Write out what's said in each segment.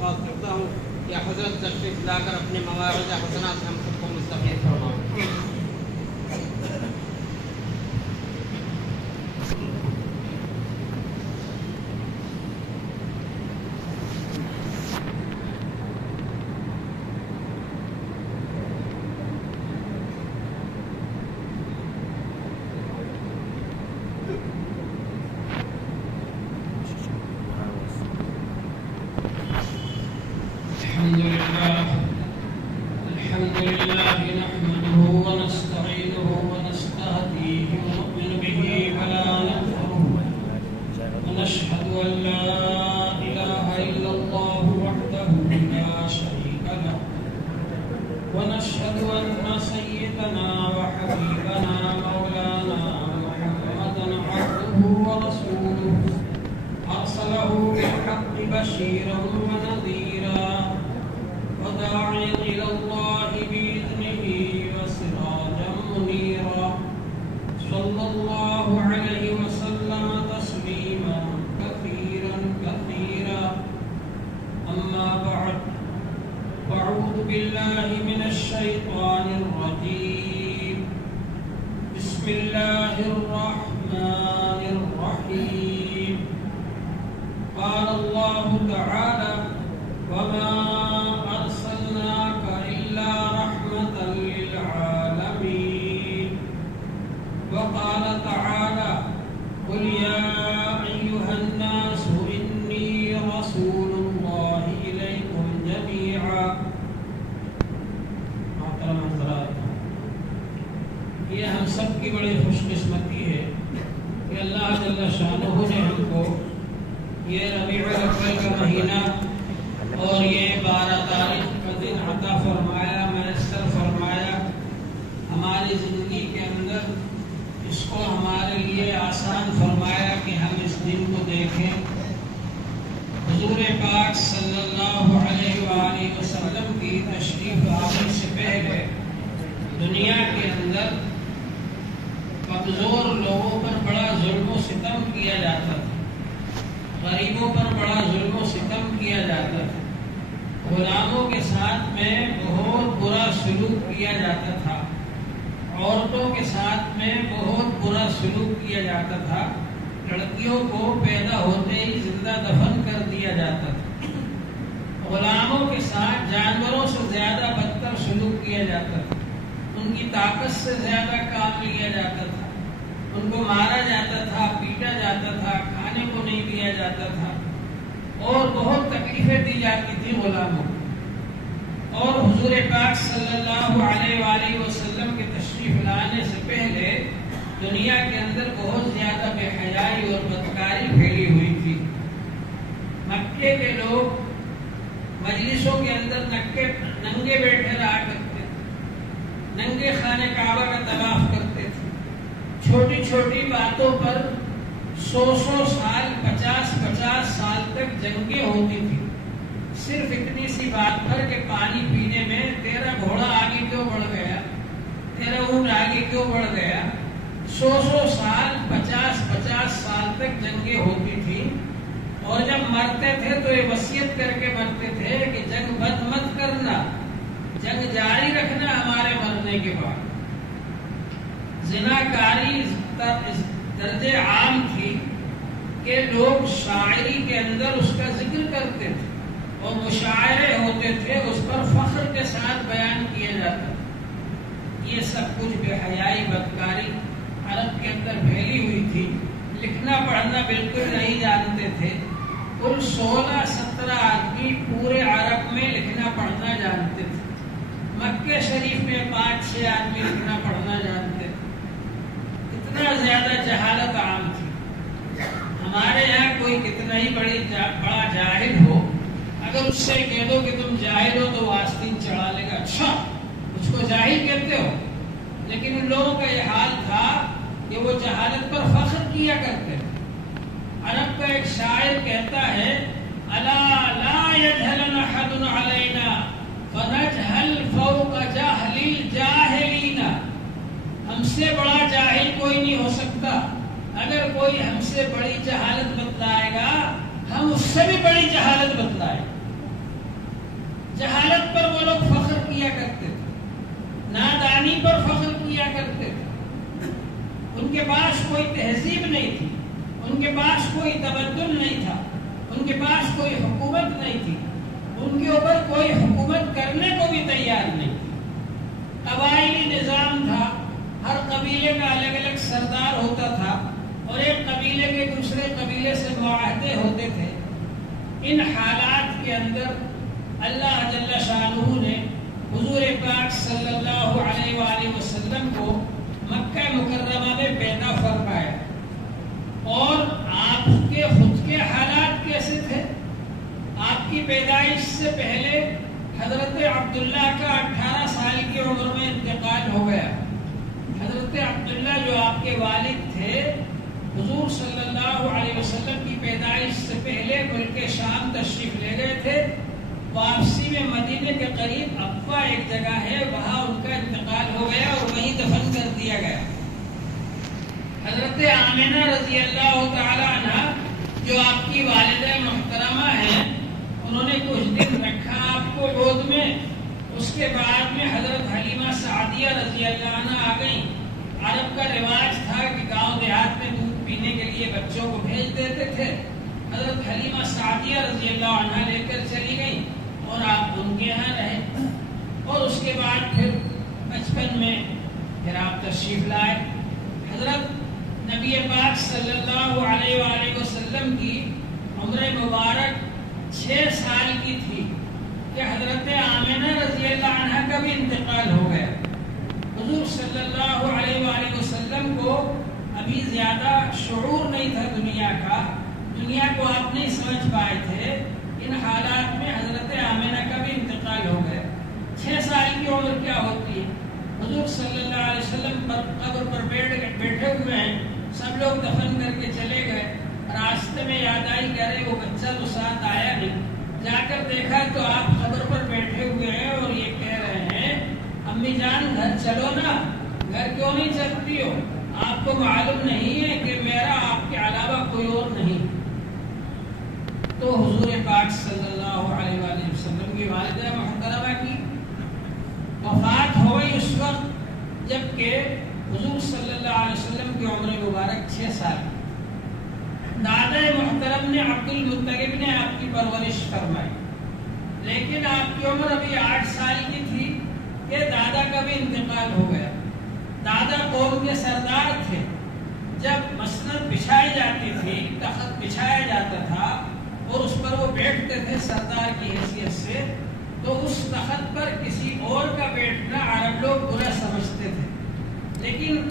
درخواست کرتا ہوں کہ حضرت تشریف لا کر اپنے مواعظ حسنہ سے ہم سب کو مستفید فرمائیں۔ الحمد لله نحمده ونستعينه ونستهديه ونؤمن به ولا نكفره ونشهد أن لا إله إلا الله وحده لا شريك له ونشهد أن سيدنا وحبيبنا مولانا محمدا عبده ورسوله أرسله بالحق بشيرا ونذيرا وداعيا إلى الله بإذنه وسراجا منيرا صلى الله عليه وسلم تسليما كثيرا كثيرا أما بعد فأعوذ بالله من الشيطان الرجيم بسم الله الرحمن الرحيم قال الله تعالى وما أرسلناك إلا رحمة للعالمين وقال تعالى قل يا أيها الناس إني رسول الله إليكم جميعا محترم حضرات، یہ ہم سب کی بڑی خوش قسمتی ہے کہ اللہ جل شانہ نے ہم کو یہ ربیع الاول کا مہینہ اور یہ 12 تاریخ کا دن عطا فرمایا، میسر فرمایا ہماری زندگی کے اندر، اس کو ہمارے لیے آسان فرمایا کہ ہم اس دن کو دیکھیں۔ حضور پاک صلی اللہ علیہ وآلہ وسلم کی تشریف آوری سے پہلے دنیا کے اندر کمزور لوگوں پر بڑا ظلم و ستم کیا جاتا تھا، غریبوں پر بڑا ظلم و ستم کیا جاتا تھا، غلاموں کے ساتھ میں بہت برا سلوک کیا جاتا تھا، عورتوں کے ساتھ میں بہت برا سلوک کیا جاتا تھا، لڑکیوں کو پیدا ہوتے ہی زندہ دفن کر دیا جاتا تھا، غلاموں کے ساتھ جانوروں سے زیادہ بدتر سلوک کیا جاتا تھا، ان کی طاقت سے زیادہ کام لیا جاتا تھا، ان کو مارا جاتا تھا، پیٹا جاتا تھا، کھانے کو نہیں دیا جاتا تھا، اور بہت تکلیفیں دی جاتی تھی غلاموں کو۔ اور حضور پاک صلی اللہ علیہ وآلہ وسلم کے تشریف لانے سے پہلے دنیا کے اندر بہت زیادہ بے حیائی اور بدکاری پھیلی ہوئی تھی۔ مکے کے لوگ مجلسوں کے اندر ننگے بیٹھے رہا کرتے تھے، ننگے خانہ کعبہ کا طواف کرتے تھے، چھوٹی چھوٹی باتوں پر 100 سال 50 سال تک جنگیں ہوتی تھی، صرف اتنی سی بات پر کہ پانی پینے میں تیرا گھوڑا آگے کیوں بڑھ گیا، تیرا اونٹ آگے کیوں بڑھ گیا، 100 سال 50 سال تک جنگیں ہوتی تھی۔ اور جب مرتے تھے تو یہ وصیت کر کے مرتے تھے کہ جنگ بند مت کرنا، جنگ جاری رکھنا ہمارے مرنے کے بعد۔ زناکاری درجے عام تھی کہ لوگ شاعری کے اندر اس کا ذکر کرتے تھے اور مشاعرے ہوتے تھے، اس پر فخر کے ساتھ بیان کیا جاتا تھا۔ یہ سب کچھ بے حیائی بدکاری عرب کے اندر پھیلی ہوئی تھی، لکھنا پڑھنا بالکل نہیں جانتے تھے۔ کل 16-17 آدمی پورے عرب میں لکھنا پڑھنا جانتے تھے، مکہ شریف میں 5-6 آدمی لکھنا پڑھنا جانتے تھے، اتنا زیادہ جہالت عام تھی۔ ہمارے یہاں کوئی کتنا ہی بڑا جاہل ہو، اگر اس سے کہہ دو کہ تم جاہل ہو تو وہ آستین چڑھا لے گا، اچھا مجھ کو جاہل کہتے ہو؟ لیکن ان لوگوں کا یہ حال تھا کہ وہ جہالت پر فخر کیا کرتے تھے۔ عرب کا ایک شاعر کہتا ہے الا لا يجهل احد علينا فنجهل فوق جهل الجاهلين، ہم سے بڑا جاہل کوئی نہیں ہو سکتا، اگر کوئی ہم سے بڑی جہالت بتلائے گا ہم اس سے بھی بڑی جہالت بتلائیں۔ کرتے تھے. ان کے پاس کوئی تہذیب نہیں تھی، ان کے پاس کوئی تمدن نہیں تھا، ان کے پاس کوئی حکومت نہیں تھی، ان کے اوپر کوئی حکومت کرنے کو بھی تیار نہیں تھی. قبائلی نظام تھا، ہر قبیلے کا الگ الگ سردار ہوتا تھا اور ایک قبیلے کے دوسرے قبیلے سے معاہدے ہوتے تھے. ان حالات کے اندر اللہ جل شانہ نے حضور پاک صلی اللہ علیہ وآلہ وسلم کو مکہ مکرمہ میں پیدا فرمایا. اور آپ کے خود کے حالات کیسے تھے؟ آپ کی پیدائش سے پہلے حضرت عبداللہ کا 18 سال کی عمر میں انتقال ہو گیا. حضرت عبداللہ جو آپ کے والد تھے، حضور صلی اللہ علیہ وسلم کی پیدائش سے پہلے ملک شام تشریف لے گئے تھے. واپسی میں مدینے کے قریب ابوا ایک جگہ ہے، وہاں ان کا انتقال ہو گیا اور وہیں دفن کر دیا گیا. حضرت آمنہ رضی اللہ تعالی عنہ جو آپ کی والدہ محترمہ ہیں، انہوں نے کچھ دن رکھا آپ کو گود میں. اس کے بعد میں حضرت حلیمہ سعدیہ رضی اللہ عنہ آ گئیں. عرب کا رواج تھا کہ گاؤں دیہات میں دودھ پینے کے لیے بچوں کو بھیج دیتے تھے. حضرت حلیمہ سعدیہ رضی اللہ عنہ لے کر چلی گئیں اور آپ ان کے یہاں رہے. اور اس کے بعد پھر بچپن میں پھر آپ تشریف لائے. حضرت نبی پاک صلی اللہ علیہ وآلہ وسلم کی عمر مبارک 6 سال کی تھی کہ حضرت آمنہ رضی اللہ عنہ کا بھی انتقال ہو گیا. حضور صلی اللہ علیہ وآلہ وسلم کو ابھی زیادہ شعور نہیں تھا دنیا کا، دنیا کو آپ نہیں سمجھ پائے تھے. ان حالات میں حضرت آمنہ کا بھی انتقال ہو گیا. 6 سال کی عمر کیا ہوتی ہے؟ حضور صلی اللہ علیہ وسلم پر قبر پر بیٹھے ہوئے ہیں، سب لوگ دفن کر کے چلے گئے. راستے میں یاد آئی کہ ارے وہ بچہ تو ساتھ آیا نہیں. جا کر دیکھا تو آپ قبر پر بیٹھے ہوئے ہیں اور یہ کہہ رہے ہیں امی جان گھر چلو نا. گھر کیوں نہیں چلتی ہو؟ آپ کو معلوم نہیں ہے کہ میرا آپ کے علاوہ کوئی اور نہیں. تو حضور پاک صلی اللہ علیہ وآلہ وسلم کی والدہ محترمہ کی وفات ہو گئی اس وقت جبکہ حضور صلی اللہ علیہ وسلم کی عمر مبارک 6 سال. دادا محترم نے عبد المطلب نے آپ کی پرورش فرمائی، لیکن آپ کی عمر ابھی 8 سال کی تھی کہ دادا کا بھی انتقال ہو گیا. دادا قوم کے سردار تھے. جب مسند بچھائی جاتی تھی، تخت بچھایا جاتا تھا اور اس پر وہ بیٹھتے تھے سردار کی حیثیت سے، تو اس تخت پر کسی اور کا بیٹھنا عرب لوگ برا سمجھتے تھے. لیکن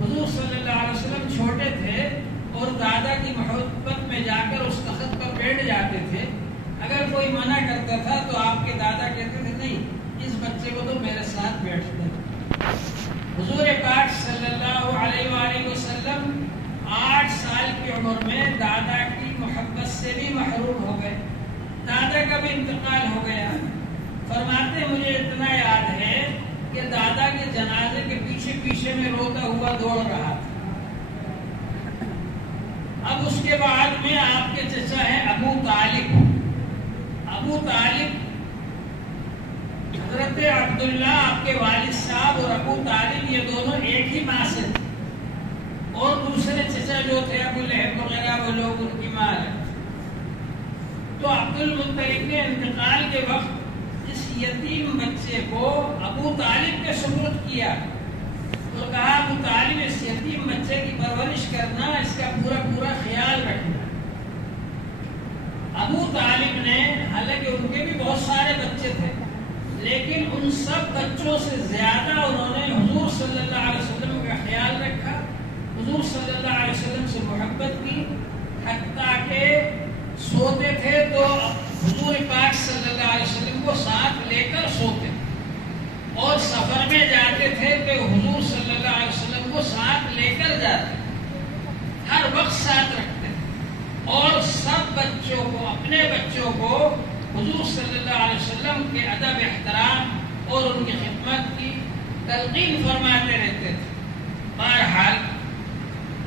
حضور صلی اللہ علیہ وسلم چھوٹے تھے اور دادا کی محبت میں جا کر اس تخت پر بیٹھ جاتے تھے. اگر کوئی منع کرتا تھا تو آپ کے دادا کہتے تھے نہیں، اس بچے کو تو میرے ساتھ بیٹھتے. حضور پاک صلی اللہ علیہ وآلہ وسلم 8 سال کی عمر میں دادا کی محبت سے بھی محروم ہو گئے. دادا کا بھی انتقال ہو گیا. فرماتے مجھے اتنا یاد ہے کہ دادا کے جنازے کے پیچھے پیچھے میں روتا ہوا دوڑ رہا تھا. اب اس کے بعد میں آپ کے چچا ہیں ابو طالب. ابو طالب حضرت عبداللہ آپ کے والد صاحب اور ابو طالب یہ دونوں ایک ہی ماں سے تھے. اور دوسرے چچا جو تھے ابو لہب وغیرہ وہ لوگ ان کی ماں ہے. تو عبد المطلب کے انتقال کے وقت اس یتیم بچے کو ابو طالب کے سپرد کیا اور کہا ابو طالب اس یتیم بچے کی پرورش کرنا، اس کا پورا خیال رکھنا. ابو طالب نے، حالانکہ ان کے بھی بہت سارے بچے تھے، لیکن ان سب بچوں سے زیادہ انہوں نے حضور صلی اللہ علیہ وسلم کا خیال رکھا، حضور صلی اللہ علیہ وسلم سے محبت کی. حتیٰ کہ سوتے تھے تو حضور پاک صلی اللہ علیہ وسلم کو ساتھ لے کر سوتے، اور سفر میں جاتے تھے کہ حضور صلی اللہ علیہ وسلم کو ساتھ لے کر جاتے، ہر وقت ساتھ رکھتے. اور سب بچوں کو، اپنے بچوں کو حضور صلی اللہ علیہ وسلم کے ادب احترام اور ان کی خدمت کی تلقین فرماتے رہتے تھے. بہرحال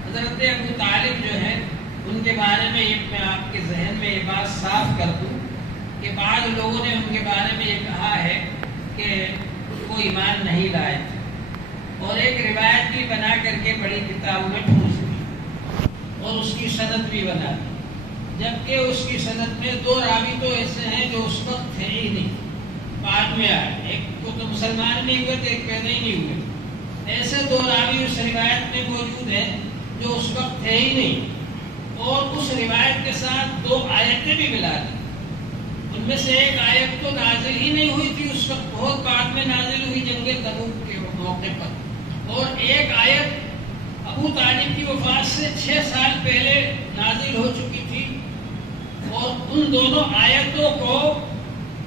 حضرت ابو طالب جو ہے ان کے بارے میں میں آپ کے ذہن میں یہ بات صاف کر دوں کہ بعض لوگوں نے ان کے بارے میں یہ کہا ہے کہ وہ ایمان نہیں لائے تھے. اور ایک روایت بھی بنا کر کے بڑی کتاب میں ٹھونس دی اور اس کی سند بھی بنا دی، جبکہ اس کی سند میں 2 راوی تو ایسے ہیں جو اس وقت تھے ہی نہیں، بعد میں آئے، ایک کو تو مسلمان نہیں ہوئے تھے، ایک پیدا ہی نہیں ہوئے، ایسے 2 راوی اس روایت میں موجود ہیں جو اس وقت تھے ہی نہیں، اور اس روایت کے ساتھ 2 آیتیں بھی ملا دی۔ ان میں سے ایک آیت تو نازل ہی نہیں ہوئی تھی، اس وقت بہت بعد میں نازل ہوئی جنگ تبوک کے موقع پر، اور ایک آیت ابو طالب کی وفات سے 6 سال پہلے نازل ہو چکی تھی، اور ان دونوں آیتوں کو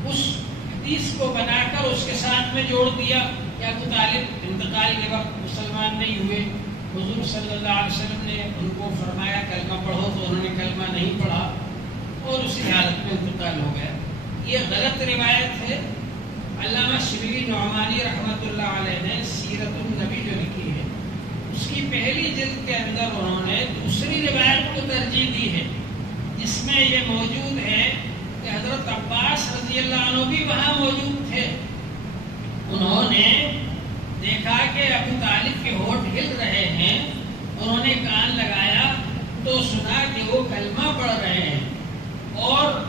اس حدیث کو بنا کر اس کے ساتھ میں جوڑ دیا کہ ابو طالب انتقال کے وقت مسلمان نہیں ہوئے، حضور صلی اللہ علیہ وسلم نے ان کو فرمایا کلمہ پڑھو تو انہوں نے کلمہ نہیں پڑھا اور اسی حالت میں انتقال ہو گیا۔ یہ غلط روایت ہے۔ علامہ شبلی نعمانی رحمۃ اللہ علیہ نے سیرت النبی جو لکھی ہے، اس کی پہلی جلد کے اندر انہوں نے دوسری روایت کو ترجیح دی ہے، جس میں یہ موجود ہے کہ حضرت عباس رضی اللہ عنہ بھی وہاں موجود تھے، انہوں نے دیکھا کہ ابو طالب کے ہونٹ ہل رہے ہیں، انہوں نے کان لگایا تو سنا کہ وہ کلمہ پڑھ رہے ہیں، اور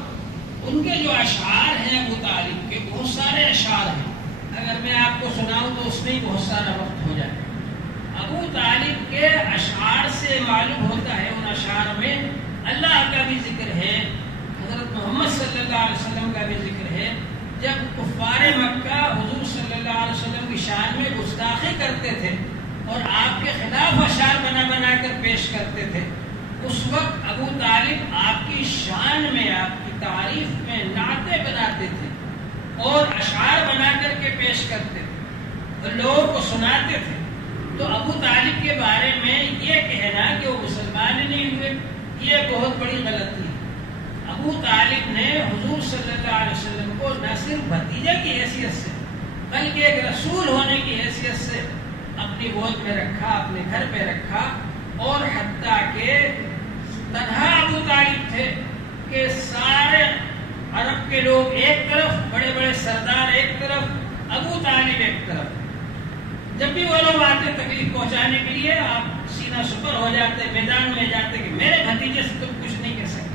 ان کے جو اشعار ہیں ابو طالب کے بہت سارے اشعار ہیں، اگر میں آپ کو سناؤں تو اس میں ہی بہت سارا وقت ہو جائے۔ ابو طالب کے اشعار سے معلوم ہوتا ہے ان اشعار میں اللہ کا بھی ذکر ہے، حضرت محمد صلی اللہ علیہ وسلم کا بھی ذکر ہے۔ جب کفار مکہ حضور صلی اللہ علیہ وسلم کی شان میں گستاخی کرتے تھے اور آپ کے خلاف اشعار بنا بنا کر پیش کرتے تھے، اس وقت ابو طالب آپ کی شان میں، آپ کی تعریف میں نعتیں بناتے تھے اور اشعار بنا کر کے پیش کرتے تھے اور لوگوں کو سناتے تھے۔ تو ابو طالب کے بارے میں یہ کہنا کہ وہ مسلمان نہیں ہوئے، یہ بہت بڑی غلطی ہے۔ ابو طالب نے حضور صلی اللہ علیہ وسلم کو نہ صرف بھتیجا کی حیثیت سے بلکہ ایک رسول ہونے کی حیثیت سے اپنی گود میں رکھا، اپنے گھر پہ رکھا، اور حتیٰ کہ تنہا ابو طالب تھے کہ سارے عرب کے لوگ ایک طرف، بڑے بڑے سردار ایک طرف، ابو طالب ایک طرف۔ جب بھی وہ لوگ آتے تکلیف پہنچانے کے لیے، آپ سینہ سپر ہو جاتے، میدان میں جاتے کہ میرے بھتیجے سے تم کچھ نہیں کہہ سکتے۔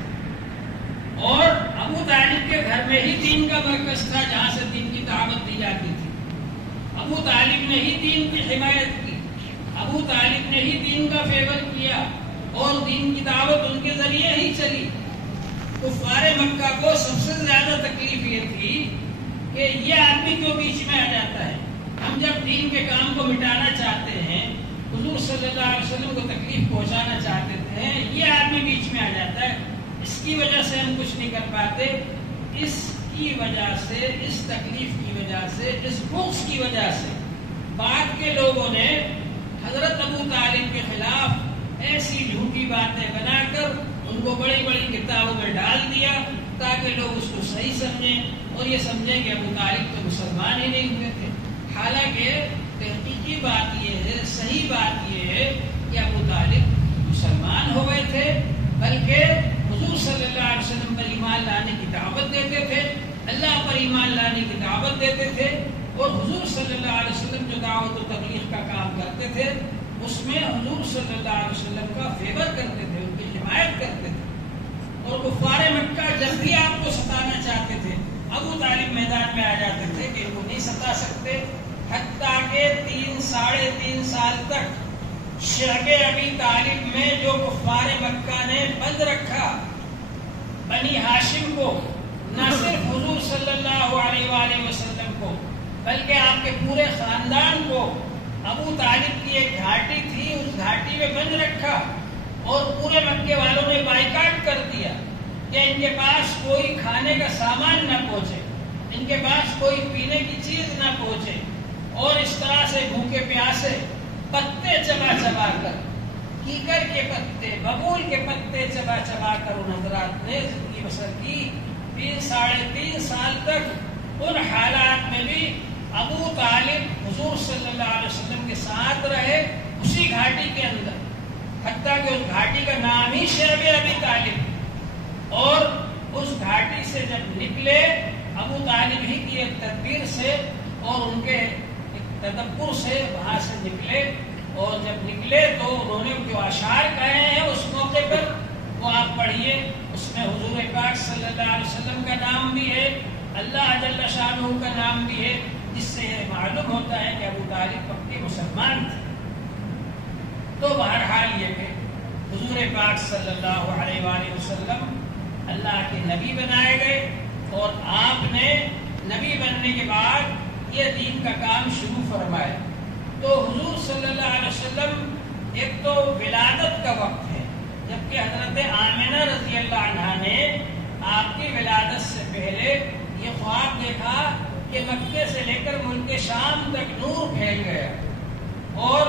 اور ابو طالب کے گھر میں ہی دین کا مرکز تھا جہاں سے دین کی دعوت دی جاتی تھی، ابو طالب نے ہی دین کی حمایت کی، ابو طالب نے ہی دین کا فیور کیا، اور دین کی دعوت ان کے ذریعے ہی چلی۔ کفار مکہ کو سب سے زیادہ تکلیف یہ تھی کہ یہ آدمی کیوں بیچ میں آ جاتا ہے، ہم جب دین کے کام کو مٹانا چاہتے ہیں، حضور صلی اللہ علیہ وسلم کو تکلیف پہنچانا چاہتے تھے، یہ آدمی بیچ میں آ جاتا ہے، اس کی وجہ سے ہم کچھ نہیں کر پاتے۔ اس کی وجہ سے، اس تکلیف کی وجہ سے، اس بغض کی وجہ سے بعد کے لوگوں نے حضرت ابو طالب کے خلاف ایسی جھوٹی باتیں بنا کر ان کو بڑی بڑی کتابوں میں ڈال دیا تاکہ لوگ اس کو صحیح سمجھیں اور یہ سمجھیں کہ ابو طالب تو مسلمان ہی نہیں ہوئے تھے۔ حالانکہ تحقیقی بات یہ ہے، صحیح بات یہ ہے کہ ابو طالب مسلمان ہو گئے تھے، بلکہ حضور صلی اللہ علیہ وسلم پر ایمان لانے کی دعوت دیتے تھے، اللہ پر ایمان لانے کی دعوت دیتے تھے، اور حضور صلی اللہ علیہ وسلم جو دعوت و تبلیغ کا کام کرتے تھے اس میں حضور صلی اللہ علیہ وسلم کا فیور کرتے تھے، ان کی حمایت کرتے تھے۔ اور کفار مکہ جب بھی آپ کو ستانا چاہتے تھے، ابو طالب میدان میں آ جاتے تھے کہ ان کو نہیں ستا سکتے، حتیٰ کہ 3-3.5 سال تک شعب ابی طالب میں جو کفار مکہ نے بند رکھا بنی ہاشم کو، نہ صرف حضور صلی اللہ علیہ وآلہ وسلم کو بلکہ آپ کے پورے خاندان کو، ابو طالب کی ایک گھاٹی تھی، اس گھاٹی میں بند رکھا، اور پورے مکے والوں نے بائیکاٹ کر دیا کہ ان کے پاس کوئی کھانے کا سامان نہ پہنچے، ان کے پاس کوئی پینے کی چیز نہ پہنچے، اور اس طرح سے بھوکے پیاسے پتے چبا چبا کر، کیکر کے پتے، ببول کے پتے چبا چبا کر ان حضرات نے زندگی بسر کی۔ 3-3.5 سال تک ان حالات میں بھی ابو طالب حضور صلی اللہ علیہ وسلم کے ساتھ رہے اسی گھاٹی کے اندر، حتیٰ کہ اس گھاٹی کا نام ہی شعب ابی طالب۔ اور اس گھاٹی سے جب نکلے ابو طالب ہی کی ایک تدبیر سے اور ان کے ایک تدبر سے وہاں سے نکلے، اور جب نکلے تو انہوں نے جو اشعار کہے ہیں اس موقع پر وہ آپ پڑھیے، اس میں حضور پاک صلی اللہ علیہ وسلم کا نام بھی ہے، اللہ جل شانہ کا نام بھی ہے، جس سے یہ معلوم ہوتا ہے کہ ابو طالب پکے مسلمان تھے۔ تو بہرحال یہ کہ حضور پاک صلی اللہ علیہ وآلہ وسلم اللہ کے نبی بنائے گئے، اور آپ نے نبی بننے کے بعد یہ دین کا کام شروع فرمایا۔ تو حضور صلی اللہ علیہ وسلم ایک تو ولادت کا وقت ہے، جبکہ حضرت آمنہ رضی اللہ عنہا نے آپ کی ولادت سے پہلے یہ خواب دیکھا کہ مکے سے لے کر ملک شام تک نور پھیل گیا، اور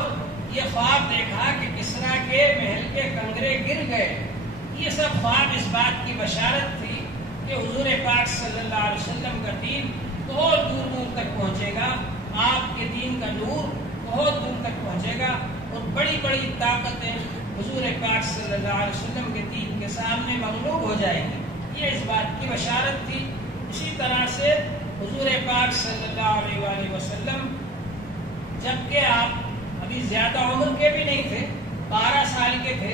یہ خواب دیکھا کہ کسریٰ کے محل کے کنگرے گر گئے۔ یہ سب خواب اس بات کی بشارت تھی کہ حضور پاک صلی اللہ علیہ وسلم کا دین بہت دور دور تک پہنچے گا، آپ کے دین کا نور بہت دور تک پہنچے گا، اور بڑی بڑی طاقتیں حضور پاک صلی اللہ علیہ وسلم کے دین کے سامنے مغلوب ہو جائیں گی۔ یہ اس بات کی بشارت تھی۔ اسی طرح سے حضور پاک صلی اللہ علیہ وآلہ وسلم جبکہ آپ ابھی زیادہ عمر کے بھی نہیں تھے، 12 سال کے تھے،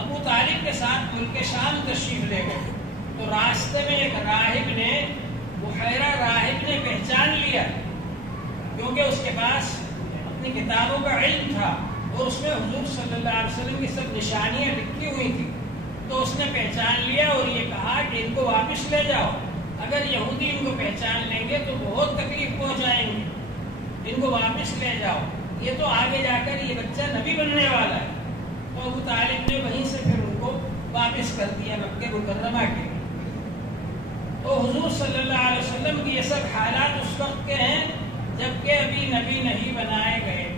ابو طالب کے ساتھ ملک شام تشریف لے گئے، تو راستے میں ایک راہب نے، بحیرہ راہب نے پہچان لیا، کیونکہ اس کے پاس اپنی کتابوں کا علم تھا، اور اس میں حضور صلی اللہ علیہ وسلم کی سب نشانیاں لکھی ہوئی تھی۔ تو اس نے پہچان لیا اور یہ کہا کہ ان کو واپس لے جاؤ، اگر یہودی ان کو پہچان لیں گے تو بہت تکلیف پہنچائیں گے، ان کو واپس لے جاؤ، یہ تو آگے جا کر یہ بچہ نبی بننے والا ہے۔ تو ابو طالب نے وہیں سے پھر ان کو واپس کر دیا مکہ مکرمہ کے۔ تو حضور صلی اللہ علیہ وسلم کی یہ سب حالات اس وقت کے ہیں جبکہ ابھی نبی نہیں بنائے گئے،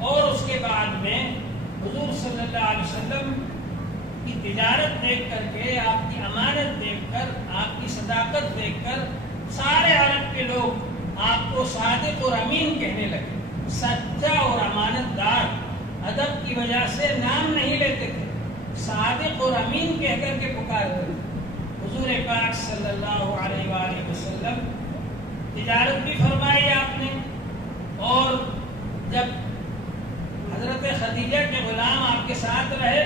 اور اس کے بعد میں حضور صلی اللہ علیہ وسلم کی تجارت دیکھ کر کے، آپ کی امانت دیکھ کر، آپ کی صداقت دیکھ کر سارے عرب کے لوگ آپ کو صادق اور امین کہنے لگے، سچا اور امانت دار۔ ادب کی وجہ سے نام نہیں لیتے تھے، صادق اور امین کہہ کر کے پکارتے تھے۔ حضور پاک صلی اللہ علیہ وآلہ وسلم تجارت بھی فرمائی آپ نے، اور جب حضرت خدیجہ کے غلام آپ کے ساتھ رہے،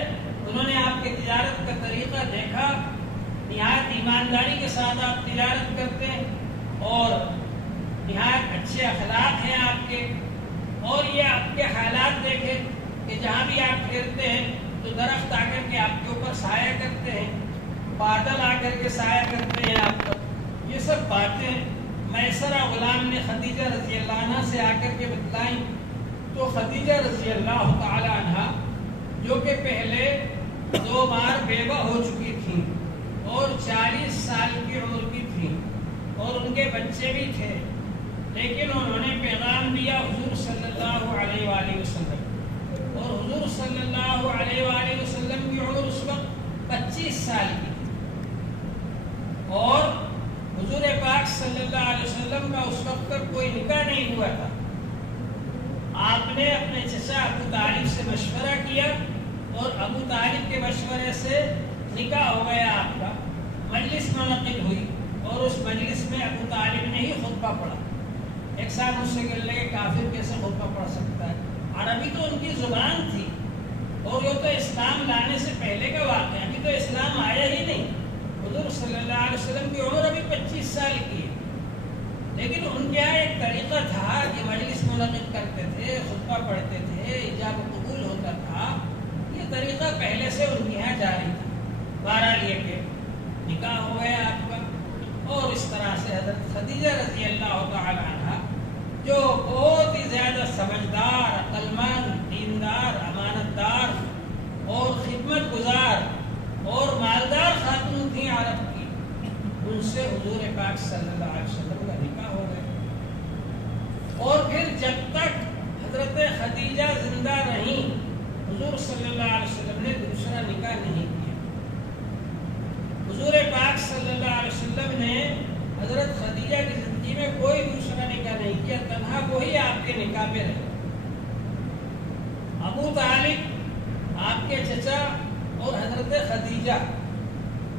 انہوں نے آپ کے تجارت کا طریقہ دیکھا، نہایت ایمانداری کے ساتھ آپ تجارت کرتے ہیں، اور نہایت اچھے اخلاق ہیں آپ کے، اور یہ آپ کے حالات دیکھے کہ جہاں بھی آپ ٹھہرتے ہیں تو درخت آ کر کے آپ کے اوپر سایہ کرتے ہیں، بادل آ کر کے سایہ کرتے ہیں آپ پر۔ یہ سب باتیں میسرہ غلام نے خدیجہ رضی اللہ عنہ سے آ کر کے بتلائیں۔ تو خدیجہ رضی اللہ تعالی عنہ جو کہ پہلے 2 بار بیوہ ہو چکی تھیں، اور 40 سال کی عمر کی تھیں، اور ان کے بچے بھی تھے، لیکن انہوں نے پیغام دیا حضور صلی اللہ علیہ وآلہ وسلم، اور حضور صلی اللہ علیہ وآلہ وسلم کی عمر اس وقت 25 سال کی تھی، اور حضور پاک صلی اللہ علیہ وسلم کا اس وقت تک کوئی نکاح نہیں ہوا تھا۔ آپ نے اپنے چچا ابو طالب سے مشورہ کیا، اور ابو طالب کے مشورے سے نکاح ہو گیا آپ کا، مجلس منعقد ہوئی، اور اس مجلس میں ابو طالب نے ہی خطبہ پڑھا۔ ایک ساتھ مجھ سے کہنے لگے کافر کیسے خطبہ پڑھ سکتا ہے؟ عربی تو ان کی زبان تھی، اور یہ تو اسلام لانے سے پہلے کا واقعہ، ابھی تو اسلام آیا ہی نہیں۔ حضور صلی اللہ علیہ وسلم کی عمر ابھی 25 سال کی ہے، لیکن ان کے یہاں ایک طریقہ تھا کہ مجلس منعقد کرتے تھے، خطبہ پڑھتے تھے، ایجاب و قبول ہوتا تھا، یہ طریقہ پہلے سے ان کے یہاں جاری تھا۔ بہرحال یہ کہ نکاح ہو گیا آپ کا، اور اس طرح سے حضرت خدیجہ رضی اللہ تعالی عنہ جو بہت ہی زیادہ سمجھدار، عقلمند، دیندار، امانت دار اور خدمت گزار اور مالدار خاتون تھیں عرب کی، ان سے حضور پاک صلی اللہ علیہ وسلم کا نکاح ہو گیا۔ اور پھر جب تک حضرت خدیجہ زندہ رہیں، حضور صلی اللہ علیہ وسلم نے دوسرا نکاح نہیں کیا۔ حضور پاک صلی اللہ علیہ وسلم نے حضرت خدیجہ کی زندگی میں کوئی دوسرا نکاح نہیں کیا، تنہا وہی آپ کے نکاح میں رہے۔ ابو طالب آپ کے چچا اور حضرت خدیجہ،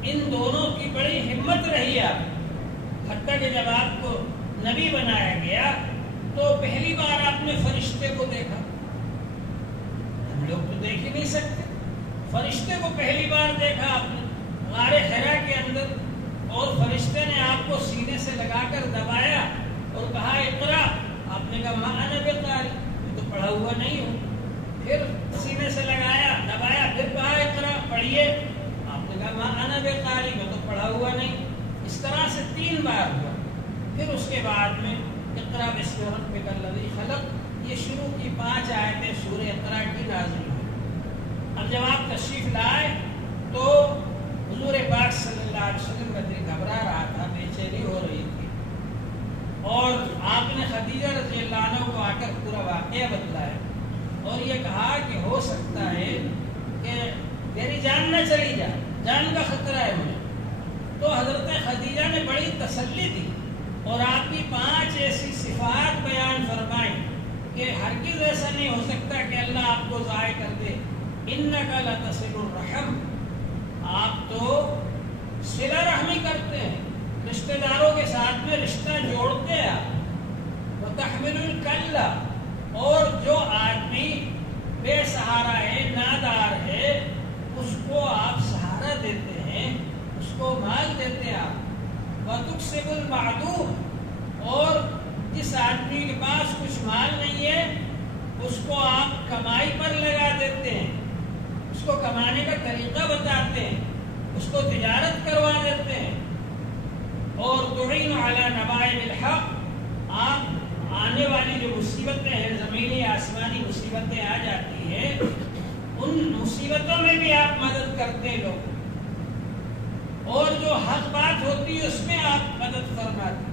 ان دونوں کی بڑی ہمت رہی آپ، حتیٰ کہ جب آپ کو نبی بنایا گیا تو پہلی بار آپ نے فرشتے کو دیکھا؟ ہم لوگ تو دیکھ ہی نہیں سکتے. فرشتے کو پہلی بار دیکھا آپ نے غار حرا کے اندر، اور فرشتے نے آپ کو سینے سے لگا کر دبایا اور کہا اقرا. آپ نے کہا ما انا بقاری، میں تو پڑھا ہوا نہیں ہوں. پھر سینے سے لگایا، دبایا، پھر کہا اقرا، پڑھیے. آپ نے کہا ما انا بقاری، میں تو پڑھا ہوا نہیں. اس طرح سے 3 بار ہوا. پھر اس کے بعد میں اقرا بسم ربک الذی خلق، یہ شروع کی 5 آیتیں سورہ اقرا کی نازل ہوئی. اب جب آپ تشریف لائے تو حضور پاک صلی اللہ علیہ وسلم کا دل گھبرا رہا تھا، بے چینی ہو رہی تھی، اور آپ نے خدیجہ رضی اللہ عنہ کو آ کر پورا واقعہ بتلایا اور یہ کہا کہ ہو سکتا ہے کہ میری جان نہ چلی جائے، جان کا خطرہ ہے مجھے. تو حضرت خدیجہ نے بڑی تسلی دی اور آپ کی 5 ایسی صفات بیان فرمائی کہ ہرگز ایسا نہیں ہو سکتا کہ اللہ آپ کو ضائع کر دے. انک لتصل الرحم، آپ تو صلہ رحمی کرتے ہیں، رشتہ داروں کے ساتھ میں رشتہ جوڑتے ہیں آپ. وتحمل الکلہ، اور جو آدمی بے سہارا ہے، نادار ہے، اس کو آپ سہارا دیتے ہیں، اس کو مال دیتے ہیں آپ. وتکسب المعدوم، اور جس آدمی کے پاس کچھ مال نہیں ہے اس کو آپ کمائی پر لگا دیتے ہیں، اس کو کمانے کا طریقہ بتاتے ہیں، اس کو تجارت کروا دیتے ہیں. اور تعین علی نوائب الحق، آپ آنے والی جو مصیبتیں ہیں، زمینی آسمانی مصیبتیں آ جاتی ہیں، ان مصیبتوں میں بھی آپ مدد کرتے ہیں لوگ، اور جو حق بات ہوتی ہے اس میں آپ مدد فرماتے.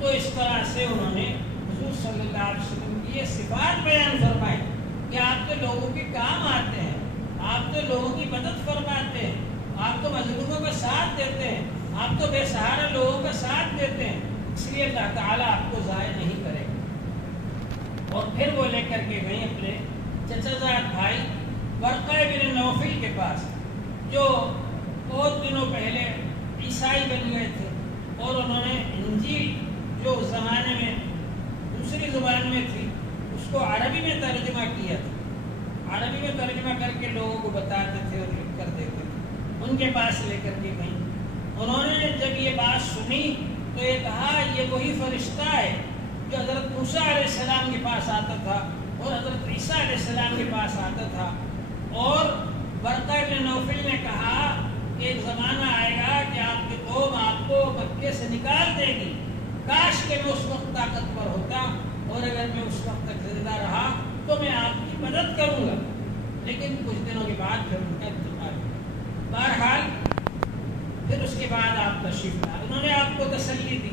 تو اس طرح سے انہوں نے حضور صلی اللہ علیہ وسلم کی یہ صفات بیان فرمائی کہ آپ تو لوگوں کے کام آتے ہیں، آپ تو لوگوں کی مدد فرماتے ہیں، آپ تو مظلوموں کا ساتھ دیتے ہیں، آپ تو بے سہارا لوگوں کا ساتھ دیتے ہیں، اس لیے اللہ تعالیٰ آپ کو ضائع نہیں کرے گا. اور پھر وہ لے کر کے گئے اپنے چچا زاد بھائی ورقہ بن نوفل کے پاس، جو بہت دنوں پہلے عیسائی بن گئے تھے، اور انہوں نے انجیل جو اس زمانے میں دوسری زبان میں تھی اس کو عربی میں ترجمہ کیا تھا. عربی میں ترجمہ کر کے لوگوں کو بتاتے تھے اور لکھ کر دیتے تھے. ان کے پاس لے کر کے گئیں. انہوں نے جب یہ بات سنی تو یہ کہا یہ وہی فرشتہ ہے جو حضرت موسیٰ علیہ السلام کے پاس آتا تھا اور حضرت عیسیٰ علیہ السلام کے پاس آتا تھا. اور ورقہ بن نوفل نے کہا کہ ایک زمانہ آئے گا کہ آپ کی قوم آپ کو مکے سے نکال دے گی، کاش کہ میں اس وقت طاقتور ہوتا، اور اگر میں اس وقت تک زندہ رہا تو میں آپ کی مدد کروں گا. لیکن کچھ دنوں کے بعد پھر ان کا انتقال. بہرحال پھر اس کے بعد آپ تشریف لائے، انہوں نے آپ کو تسلی دی.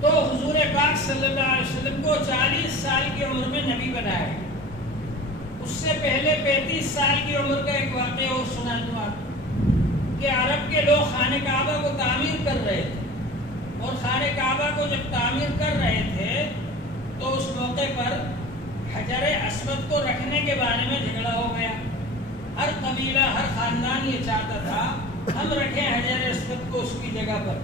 تو حضور پاک صلی اللہ علیہ وسلم کو 40 سال کی عمر میں نبی بنایا. اس سے پہلے 35 سال کی عمر کا ایک واقعہ اور سنا دوں آپ کہ عرب کے لوگ خانہ کعبہ کو تعمیر کر رہے تھے، اور خانہ کعبہ کو جب تعمیر کر رہے تھے تو اس موقع پر حجر اسود کو رکھنے کے بارے میں جھگڑا ہو گیا. ہر قبیلہ، ہر خاندان یہ چاہتا تھا ہم رکھیں حجر اسود کو اس کی جگہ پر.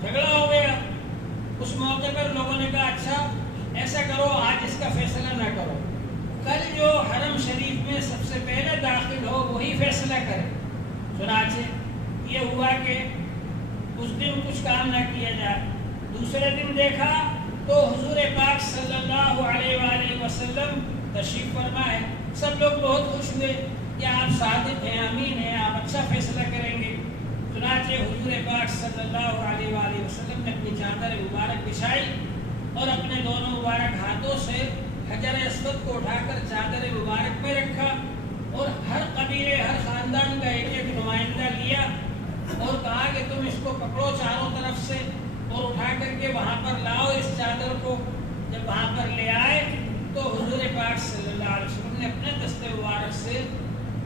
جھگڑا ہو گیا. اس موقع پر لوگوں نے کہا اچھا ایسا کرو، آج اس کا فیصلہ نہ کرو، کل جو حرم شریف میں سب سے پہلے داخل ہو وہی فیصلہ کرے. چنانچہ یہ ہوا کہ اس دن کچھ کام نہ کیا جائے. دوسرے دن دیکھا تو حضور پاک صلی اللہ علیہ وآلہ وسلم تشریف فرما ہے. سب لوگ بہت خوش ہوئے کہ آپ صادق ہیں، امین ہیں، آپ اچھا فیصلہ کریں گے. چنانچہ حضور پاک صلی اللہ علیہ وآلہ وسلم نے اپنی چادر مبارک بچھائی اور اپنے دونوں مبارک ہاتھوں سے حجر اسود کو اٹھا کر چادر مبارک میں رکھا، اور ہر قبیلے، ہر خاندان کا ایک ایک نمائندہ لیا اور کہا کہ تم اس کو پکڑو چاروں طرف سے اور اٹھا کر کے وہاں پر لاؤ اس چادر کو. جب وہاں پر لے آئے تو حضور پاک صلی اللہ علیہ وسلم نے اپنے دست مبارک سے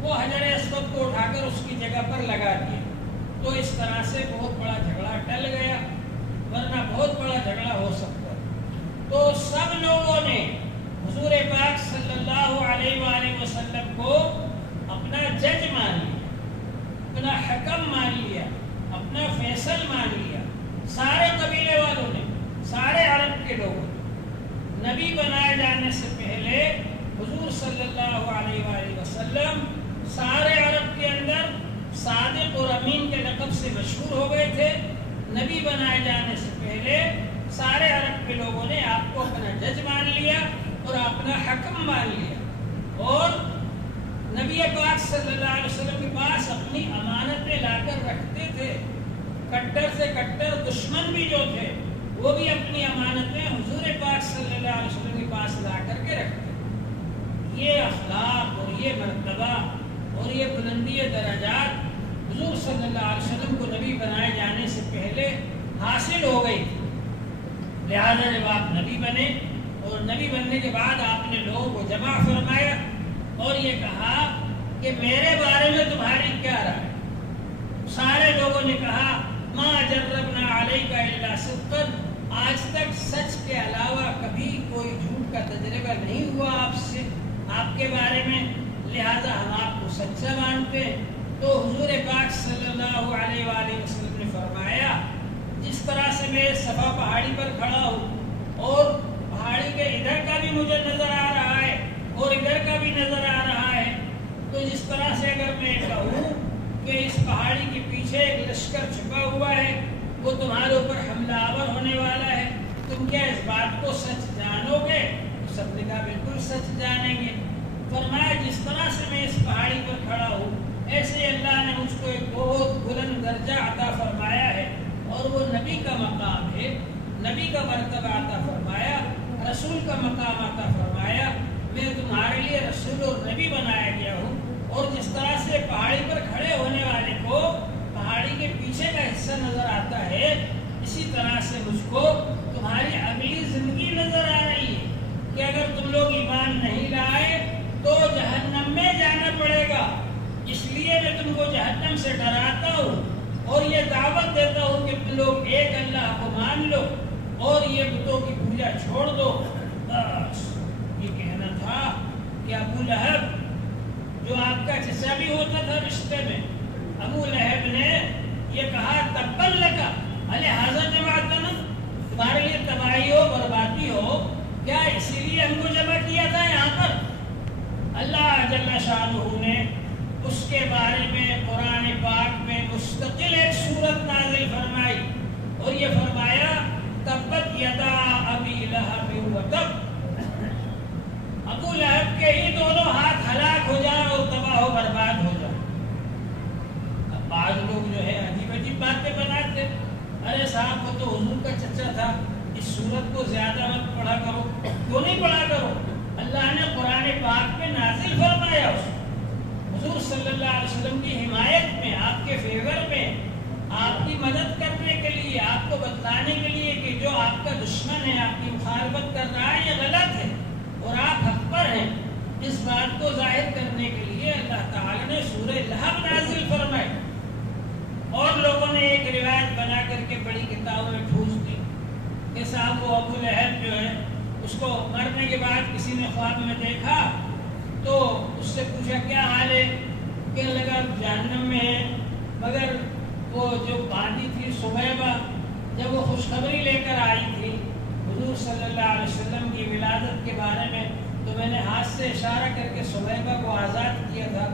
وہ حجر اسود کو اٹھا کر اس کی جگہ پر لگا دیا. تو اس طرح سے بہت بڑا جھگڑا ٹل گیا، ورنہ بہت بڑا جھگڑا ہو سکتا. تو سب لوگوں نے حضور پاک صلی اللہ علیہ وآلہ وسلم کو اپنا جج مان لیا، اپنا حکم مان لیا، اپنا فیصل مان لیا. سارے قبیلے والوں نے لوگوں نبی بنائے جانے سے پہلے حضور صلی اللہ علیہ وآلہ وسلم سارے عرب کے اندر صادق اور امین کے لقب سے مشہور ہو گئے تھے. نبی بنائے جانے سے پہلے سارے عرب کے لوگوں نے آپ کو اپنا جج مان لیا اور اپنا حکم مان لیا، اور نبی پاک صلی اللہ علیہ وسلم کے پاس اپنی امانتیں لا کر رکھتے تھے. کٹر سے کٹر دشمن بھی جو تھے وہ بھی اپنی امانتیں حضور پاک صلی اللہ علیہ وسلم کے پاس لا کر کے رکھتے. یہ اخلاق اور یہ مرتبہ اور یہ بلندی درجات حضور صلی اللہ علیہ وسلم کو نبی بنائے جانے سے پہلے حاصل ہو گئی تھی. لہذا جب آپ نبی بنے اور نبی بننے کے بعد آپ نے لوگوں کو جمع فرمایا اور یہ کہا کہ میرے بارے میں تمہاری کیا رائے؟ سارے لوگوں نے کہا ما جربنا علیک الا صدقا، آج تک سچ کے علاوہ کبھی کوئی جھوٹ کا تجربہ نہیں ہوا آپ کے بارے میں، لہذا ہم آپ کو سچا مانتے. تو حضور پاک صلی اللہ علیہ وآلہ وسلم نے فرمایا جس طرح سے میں صفا پہاڑی پر کھڑا ہوں اور پہاڑی کے ادھر کا بھی مجھے نظر آ رہا ہے اور ادھر کا بھی نظر آ رہا ہے، تو جس طرح سے اگر میں کہوں کہ اس پہاڑی کے پیچھے ایک لشکر چھپا ہوا ہے، وہ تمہارے اوپر حملہ آور ہونے والا ہے، تم کیا اس بات کو سچ جانو گے؟ تو سب نے کہا بالکل سچ جانیں گے. فرمایا جس طرح سے میں اس پہاڑی پر کھڑا ہوں ایسے اللہ نے مجھ کو ایک بہت بلند درجہ عطا فرمایا ہے، اور وہ نبی کا مقام ہے، نبی کا مرتبہ عطا فرمایا، رسول کا مقام عطا فرمایا. میں تمہارے لیے رسول اور نبی بنایا گیا ہوں، اور جس طرح سے پہاڑی پر کھڑے ہونے والے کو پہاڑی کے پیچھے کا حصہ نظر آتا ہے، اسی طرح سے مجھ کو تمہاری اگلی زندگی نظر آ رہی ہے کہ اگر تم لوگ ایمان نہیں لائے تو جہنم میں جانا پڑے گا. اس لیے میں تم کو جہنم سے ڈراتا ہوں اور یہ دعوت دیتا ہوں کہ تم لوگ ایک اللہ کو مان لو اور یہ بتوں کی پوجا چھوڑ دو. بس یہ کہنا تھا کہ ابو لہب جو آپ کا چچا بھی ہوتا تھا رشتے میں، ابو لہب نے یہ کہا تبا لکا لہٰذا جمعتنا، تمہارے لیے تباہی ہو بربادی ہو، کیا اسی لیے ہم کو جمع کیا تھا یہاں پر؟ اللہ جل شانہ نے اس کے بارے میں قرآن پاک میں مستقل ایک سورت نازل فرمائی اور یہ فرمایا تبت یدا ابی لہب وتب، ابو لہب کے ہی دونوں ہاتھ ہلاک ہو جائیں اور تباہ و برباد ہو جائیں. اب بعض لوگ جو ہے عجیب عجیب باتیں بناتے، ارے صاحب وہ تو حضور کا چچا تھا، اس سورت کو زیادہ مت پڑھا کرو. کیوں نہیں پڑھا کرو؟ اللہ نے قرآن پاک میں نازل فرمایا اس حضور صلی اللہ علیہ وسلم کی حمایت میں، آپ کے فیور میں، آپ کی مدد کرنے کے لیے، آپ کو بتلانے کے لیے کہ جو آپ کا دشمن ہے، آپ کی مخالفت کر رہا ہے، یہ غلط ہے اور آپ حق پر ہیں. اس بات کو ظاہر کرنے کے لیے اللہ تعالی نے سورہ لہب نازل فرمائی. اور لوگوں نے ایک روایت بنا کر کے بڑی کتابوں میں ٹھوس دی کہ صاحب وہ ابو لہب جو ہے اس کو مرنے کے بعد کسی نے خواب میں دیکھا تو اس سے پوچھا کیا حال ہے، کہنے لگا جہنم میں ہے. مگر وہ جو باندھی تھی صہیبہ، جب وہ خوشخبری لے کر آئی تھی حضور صلی اللہ علیہ وسلم کی ولادت کے بارے میں، تو میں نے ہاتھ سے اشارہ کر کے صہیبہ کو آزاد کیا تھا.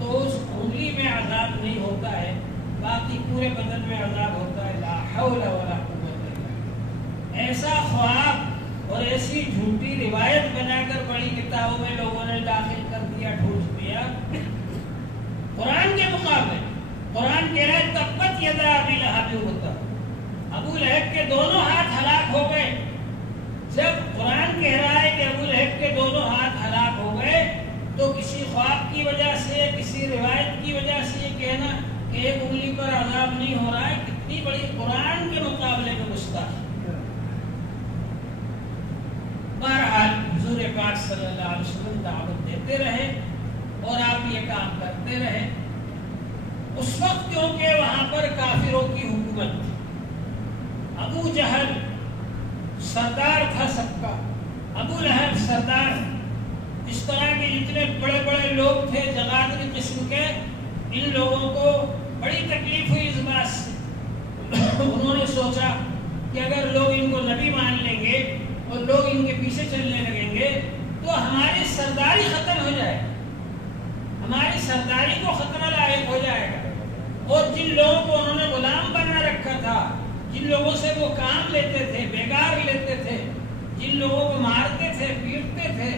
تو اس انگلی میں عذاب نہیں ہوتا ہے، باقی پورے بدن میں عذاب ہوتا ہے. لا حول ولا قوت الا باللہ. ایسا خواب اور ایسی جھوٹی روایت بنا کر بڑی کتابوں میں لوگوں نے داخل کر دیا، ٹھوس دیا. قرآن کے مقابلے قرآن کہہ رہا ہے تبت یدا ابی لہب وتب، ابو لہب کے دونوں ہاتھ ہلاک ہو گئے. جب قرآن کہہ رہا ہے کہ ابو لہب کے دونوں ہاتھ ہلاک ہو گئے تو کسی خواب کی وجہ سے، کسی روایت کی وجہ سے یہ کہنا کہ ایک انگلی پر عذاب نہیں ہو رہا ہے، کتنی بڑی قرآن کے مقابلے میں گستاخی. بہرحال حضور پاک صلی اللہ علیہ وسلم دعوت دیتے رہے اور آپ یہ کام کرتے رہے. اس وقت کیونکہ وہاں پر کافروں کی حکومت تھی، ابو جہل سردار تھا سب کا، ابو لہب سردار، اس طرح کے جتنے بڑے بڑے لوگ تھے جغادری قسم کے، ان لوگوں کو بڑی تکلیف ہوئی اس بات سے. انہوں نے سوچا کہ اگر لوگ ان کو نبی مان لیں گے اور لوگ ان کے پیچھے چلنے لگیں گے تو ہماری سرداری ختم ہو جائے، ہماری سرداری کو خطرہ لاحق ہو جائے گا۔ اور جن لوگوں کو انہوں نے غلام بنا رکھا تھا، جن لوگوں سے وہ کام لیتے تھے، بیگار لیتے تھے، جن لوگوں کو مارتے تھے، پیٹتے تھے،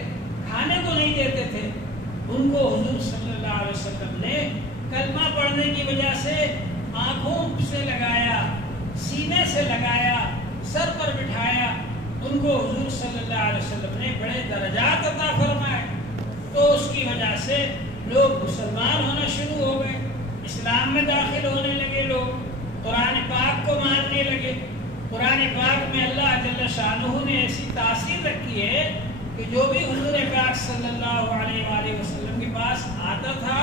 کھانے کو نہیں دیتے تھے، ان کو حضور صلی اللہ علیہ وسلم نے کلمہ پڑھنے کی وجہ سے آنکھوں سے لگایا، سینے سے لگایا، سر پر بٹھایا، ان کو حضور صلی اللہ علیہ وسلم نے بڑے درجات عطا فرمائے۔ تو اس کی وجہ سے لوگ مسلمان ہونا شروع ہو گئے، اسلام میں داخل ہونے لگے، لوگ قرآن پاک کو ماننے لگے۔ قرآن پاک میں اللہ جل شانہ نے ایسی تاثیر رکھی ہے کہ جو بھی حضور پاک صلی اللہ علیہ وآلہ وسلم کے پاس آتا تھا،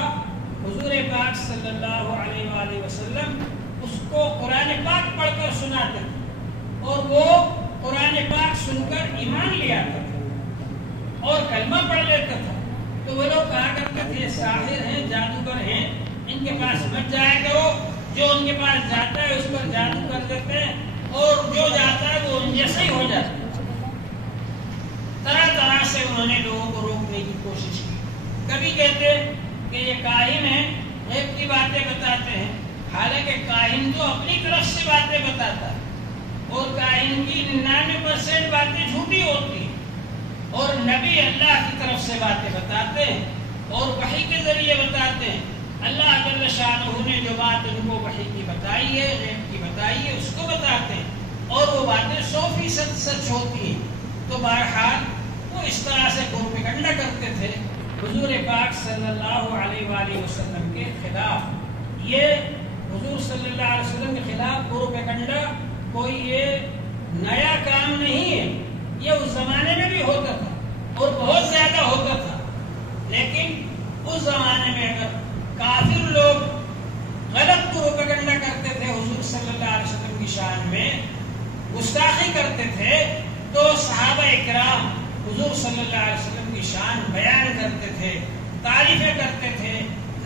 حضور پاک صلی اللہ علیہ وآلہ وسلم اس کو قرآن پاک پڑھ کر سناتے تھے، اور وہ قرآن پاک سن کر ایمان لے آتا تھا اور کلمہ پڑھ لیتا تھا۔ تو وہ لوگ کہا کرتے تھے ساحر ہیں، جادوگر ہیں، ان کے پاس مت جایا کرو، جو ان کے پاس جاتا ہے اس پر جادو کر دیتے ہیں اور جو جاتا ہے وہ ان جیسا ہی ہو جاتا ہے۔ طرح طرح سے انہوں نے لوگوں کو روکنے کی کوشش کی۔ کبھی کہتے کہ یہ کاہن ہیں، غیب کی باتیں بتاتے ہیں، حالانکہ کاہن تو اپنی طرف سے باتیں بتاتا ہے اور کاہن کی 99% باتیں جھوٹی ہوتی ہیں، اور نبی اللہ کی طرف سے باتیں بتاتے ہیں اور وحی کے ذریعے بتاتے ہیں۔ اللہ جل شانہ نے جو بات ان کو وحی کی بتائی ہے، غیب کی بتائی ہے، اس کو بتاتے ہیں، اور وہ باتیں 100% سچ ہوتی ہیں۔ تو بہرحال وہ اس طرح سے پروپیگنڈا کرتے تھے حضور پاک صلی اللہ علیہ وآلہ وسلم کے خلاف۔ یہ حضور صلی اللہ علیہ وسلم کے خلاف پروپیگنڈا کوئی یہ نیا کام نہیں ہے، یہ اس زمانے میں بھی ہوتا تھا اور بہت زیادہ ہوتا تھا۔ لیکن اس زمانے میں اگر کافر لوگ غلط پروپیگنڈا کرتے تھے حضور صلی اللہ علیہ وسلم کی شان میں، گستاخی کرتے تھے، تو صحابہ اکرام حضور صلی اللہ علیہ وسلم کی شان بیان کرتے تھے، تعریفیں کرتے تھے،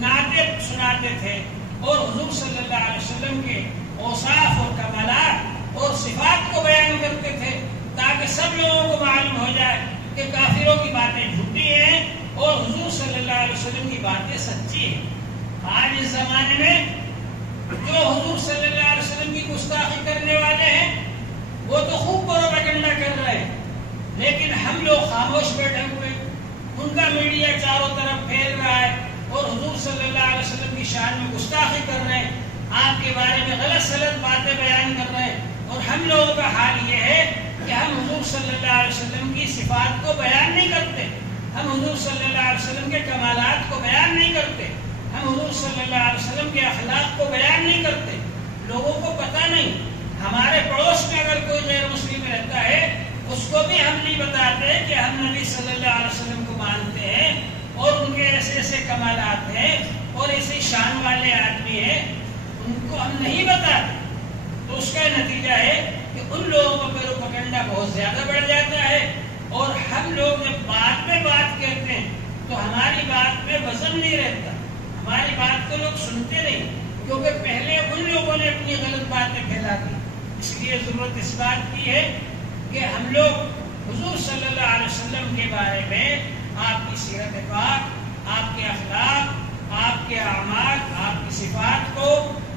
نعتیں سناتے تھے، اور حضور صلی اللہ علیہ وسلم کے اوصاف اور کمالات اور صفات کو بیان کرتے تھے، تاکہ سب لوگوں کو معلوم ہو جائے کہ کافروں کی باتیں جھوٹی ہیں اور حضور صلی اللہ علیہ وسلم کی باتیں سچی ہیں۔ آج اس زمانے میں جو حضور صلی اللہ علیہ وسلم کی گستاخی کرنے والے ہیں وہ تو خوب پروپیگنڈا کر رہے ہیں، لیکن ہم لوگ خاموش بیٹھے ہوئے، ان کا میڈیا چاروں طرف پھیل رہا ہے اور حضور صلی اللہ علیہ وسلم کی شان میں گستاخی کر رہے ہیں، آپ کے بارے میں غلط سلط باتیں بیان کر رہے ہیں، اور ہم لوگوں کا حال یہ ہے کہ ہم حضور صلی اللہ علیہ وسلم کی صفات کو بیان نہیں کرتے، ہم حضور صلی اللہ علیہ وسلم کے کمالات کو بیان نہیں کرتے، ہم حضور صلی اللہ علیہ وسلم کے اخلاق کو بیان نہیں کرتے۔ لوگوں کو پتہ نہیں، ہمارے پڑوس میں اگر کوئی غیر مسلم رہتا ہے اس کو بھی ہم نہیں بتاتے کہ ہم نبی صلی اللہ علیہ وسلم کو مانتے ہیں اور ان کے ایسے ایسے کمالات ہیں اور ایسی شان والے آدمی ہیں، ان کو ہم نہیں بتاتے۔ تو اس کا نتیجہ ہے کہ ان لوگوں کا پروپیگنڈا بہت زیادہ بڑھ جاتا ہے، اور ہم لوگ جب بات میں بات کہتے ہیں تو ہماری بات میں وزن نہیں رہتا، ہماری بات کو لوگ سنتے نہیں، کیونکہ پہلے ان لوگوں نے اپنی غلط باتیں پھیلا دی۔ اس لیے ضرورت اس بات کی ہے کہ ہم لوگ حضور صلی اللہ علیہ وسلم کے بارے میں آپ کی سیرت پاک، آپ کے اخلاق، آپ کے اعمال، آپ کی صفات کو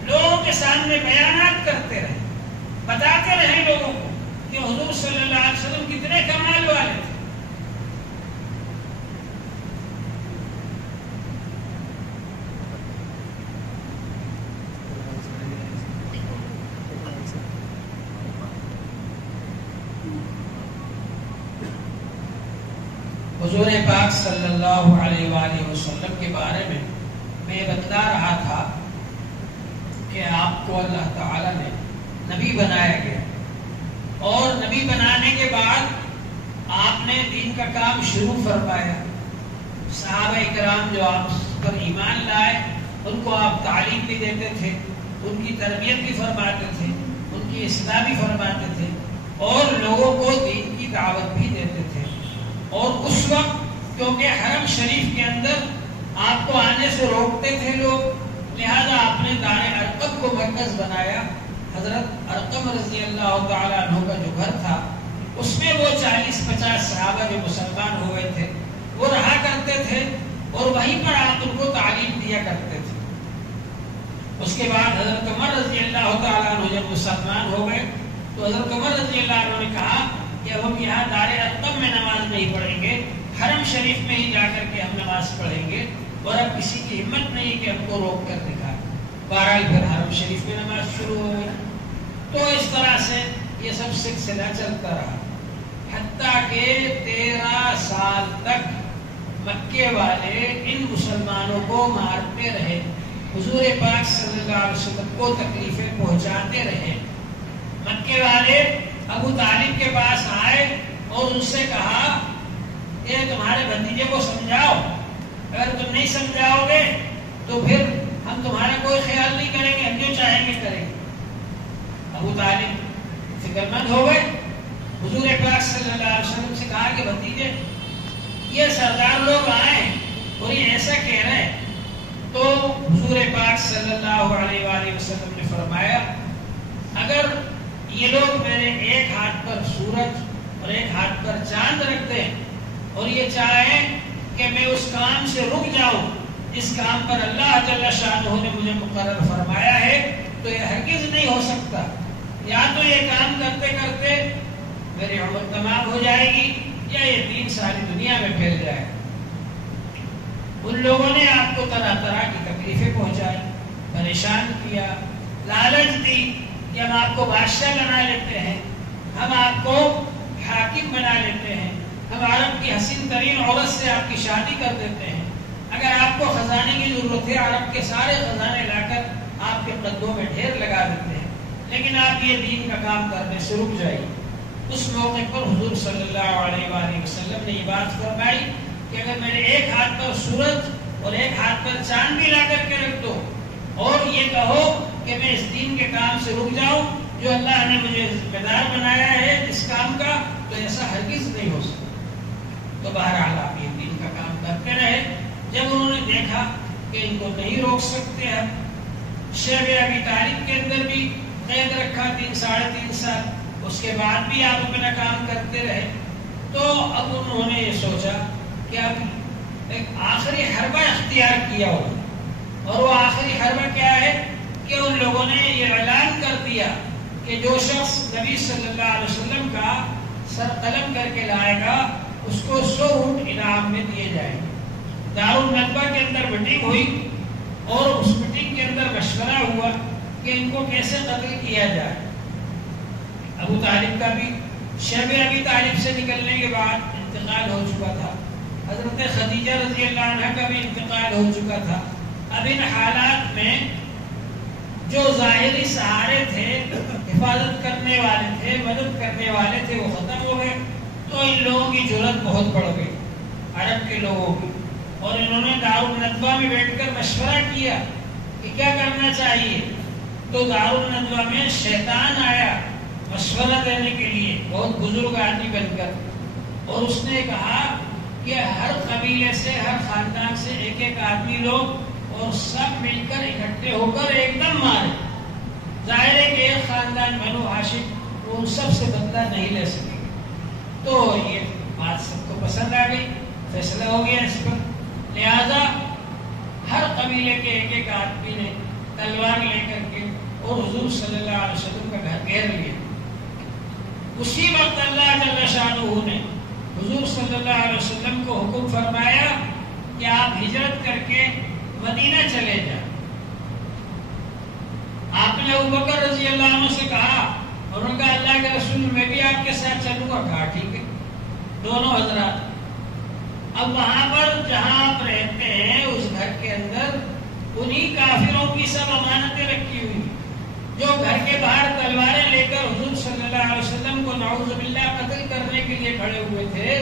لوگوں کے سامنے بیانات کرتے رہیں، بتاتے رہیں لوگوں کو کہ حضور صلی اللہ علیہ وسلم کتنے کمال والے تھے۔ حضور پاک صلی اللہ علیہ وآلہ وسلم کے بارے میں میں بتلا رہا تھا کہ آپ کو اللہ تعالی نے نبی بنایا گیا، اور نبی بنانے کے بعد آپ نے دین کا کام شروع فرمایا۔ صحابہ اکرام جو آپ پر ایمان لائے ان کو آپ تعلیم بھی دیتے تھے، ان کی تربیت بھی فرماتے تھے، ان کی اصلاح بھی فرماتے تھے، اور لوگوں کو دین کی دعوت بھی دیتے تھے۔ اور اس وقت کیونکہ حرم شریف کے اندر آپ کو آنے سے روکتے تھے لوگ، لہذا آپ نے دار ارقم کو مرکز بنایا۔ حضرت ارقم رضی اللہ تعالیٰ عنہ اس میں وہ 40-50 صحابہ جو مسلمان ہوئے تھے وہ رہا کرتے تھے اور وہیں پر آپ ان کو تعلیم دیا کرتے تھے۔ اس کے بعد حضرت عمر رضی اللہ تعالیٰ عنہ جب مسلمان ہو گئے تو حضرت عمر رضی اللہ عنہ نے کہا کہ اب ہم یہاں دار ارقم میں نماز نہیں پڑھیں گے، حرم شریف میں ہی جا کر کے ہم نماز پڑھیں گے، اور اب کسی کی ہمت نہیں کہ ہم کو روک کر دکھائے۔ بہرحال پھر حرم شریف میں نماز شروع ہو گئی۔ تو اس طرح سے یہ سب سلسلہ چلتا رہا، حتیٰ کہ 13 سال تک مکے والے ان مسلمانوں کو مارتے رہے، حضور پاک صلی اللہ علیہ وسلم کو تکلیفیں پہنچاتے رہے۔ مکے والے ابو طالب کے پاس آئے اور ان سے کہا کہ تمہارے بھتیجے کو سمجھاؤ، اگر تم نہیں سمجھاؤ گے تو پھر ہم تمہارا کوئی خیال نہیں کریں گے، ہم جو چاہیں گے کریں گے۔ ابو طالب فکر مند ہو گئے، حضور پاک صلی اللہ علیہ وسلم سے کہا کہ بھتیجے یہ سردار لوگ آئے اور یہ ایسا کہہ رہے ہیں۔ تو حضور پاک صلی اللہ علیہ وآلہ وسلم نے فرمایا اگر یہ لوگ میرے ایک ہاتھ پر سورج اور ایک ہاتھ پر چاند رکھ دیں اور یہ چاہیں کہ میں اس کام سے رک جاؤں جس کام پر اللہ جل شانہ نے مجھے مقرر فرمایا ہے، تو یہ ہرگز نہیں ہو سکتا۔ یا تو یہ کام کرتے کرتے میری عمر تمام ہو جائے گی یا یہ دین ساری دنیا میں پھیل جائے گا۔ ان لوگوں نے آپ کو طرح طرح کی تکلیفیں پہنچائی، پریشان کیا، لالچ دی کہ ہم آپ کو بادشاہ بنا لیتے ہیں، ہم آپ کو حاکم بنا لیتے ہیں، ہم عرب کی حسین ترین عورت سے آپ کی شادی کر دیتے ہیں، اگر آپ کو خزانے کی ضرورت ہے عرب کے سارے خزانے لا کر آپ کے قدموں میں ڈھیر لگا دیتے ہیں، لیکن آپ یہ دین کا کام کرنے سے رک جائیے۔ اس موقع پر حضور صلی اللہ علیہ وآلہ وسلم نے یہ بات فرمائی کہ اگر میرے ایک ہاتھ پر سورج اور ایک ہاتھ پر چاند بھی لا کر کے رکھ دو اور یہ کہو کہ میں اس دین کے کام سے رک جاؤں جو اللہ نے مجھے ذمہ دار بنایا ہے اس کام کا، تو ایسا ہرگز نہیں ہو سکتا۔ تو بہرحال آپ یہ دین کا کام کرتے رہے۔ جب انہوں نے دیکھا کہ ان کو نہیں روک سکتے، ہم شیب ابی طالب کے اندر بھی قید رکھا 3-3.5 سال، اس کے بعد بھی آپ اپنا کام کرتے رہے، تو اب انہوں نے یہ سوچا کہ اب ایک آخری حربہ اختیار کیا ہو، اور وہ آخری حربہ کیا ہے کہ ان لوگوں نے یہ اعلان کر دیا کہ جو شخص نبی صلی اللہ علیہ وسلم کا سر قلم کر کے لائے گا اس کو 100 اونٹ انعام میں دیے جائیں گے۔ دارالندوہ کے اندر میٹنگ ہوئی اور اس میٹنگ کے اندر مشورہ ہوا کہ ان کو کیسے قتل کیا جائے۔ ابو طالب کا بھی شیب ابی طالب سے نکلنے کے بعد انتقال ہو چکا تھا، حضرت خدیجہ رضی اللہ عنہ کا بھی انتقال ہو چکا تھا۔ اب ان حالات میں جو ظاہری سہارے تھے، حفاظت کرنے والے تھے، مدد کرنے والے تھے، وہ ختم ہو گئے۔ تو ان لوگوں کی جرأت بہت بڑھ گئی، عرب کے لوگوں کی، اور انہوں نے دارالندوہ میں بیٹھ کر مشورہ کیا کہ کیا کرنا چاہیے۔ تو دارالندوہ میں شیطان آیا مشورہ دینے کے لیے، بہت بزرگ آدمی بن کر، اور اس نے کہا کہ ہر قبیلے سے، ہر خاندان سے ایک ایک آدمی لوگ اور سب مل کر اکٹھے ہو کر ایک دم مارے۔ ظاہر ہے کہ ایک خاندان بنو ہاشم وہ ان سب سے بدلہ نہیں لے سکے گا۔ تو یہ بات سب کو پسند آ گئی، فیصلہ ہو گیا اس پر، لہذا ہر قبیلے کے ایک ایک آدمی نے تلوار لے کر کے اور حضور صلی اللہ علیہ وسلم کا گھر گھیر لیا۔ اسی وقت اللہ جل شانہ نے حضور صلی اللہ علیہ وسلم کو حکم فرمایا کہ آپ ہجرت کر کے مدینہ چلے جائیں۔ آپ نے ابوبکر رضی اللہ عنہ سے کہا، اور انہوں نے کہا اللہ کے رسول میں بھی آپ کے ساتھ چلوں گا۔ کہا ٹھیک ہے، دونوں حضرات اب وہاں پر جہاں آپ رہتے ہیں اس گھر کے اندر انہی کافروں کی سب امانتیں رکھی ہوئی، جو گھر کے باہر تلواریں لے کر حضور صلی اللہ علیہ وسلم کو نعوذ باللہ قتل کرنے کے لیے کھڑے ہوئے تھے،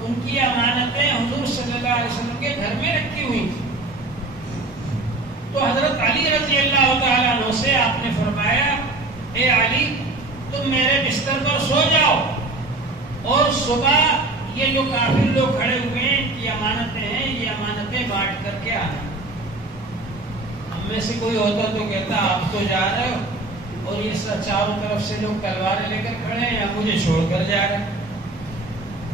ان کی امانتیں حضور صلی اللہ علیہ وسلم کے گھر میں رکھی ہوئی تھی۔ تو حضرت علی رضی اللہ تعالیٰ عنہ سے آپ نے فرمایا، اے علی تم میرے بستر پر سو جاؤ اور صبح یہ جو کافر لوگ کھڑے ہوئے ہیں ان کی امانتیں ہیں، یہ امانتیں بانٹ کر کے آنا۔ ہم میں سے کوئی ہوتا تو کہتا آپ تو جا رہے ہو اور یہ چاروں طرف سے لوگ تلواریں لے کر کھڑے ہیں یا مجھے چھوڑ کر جا رہے ہیں۔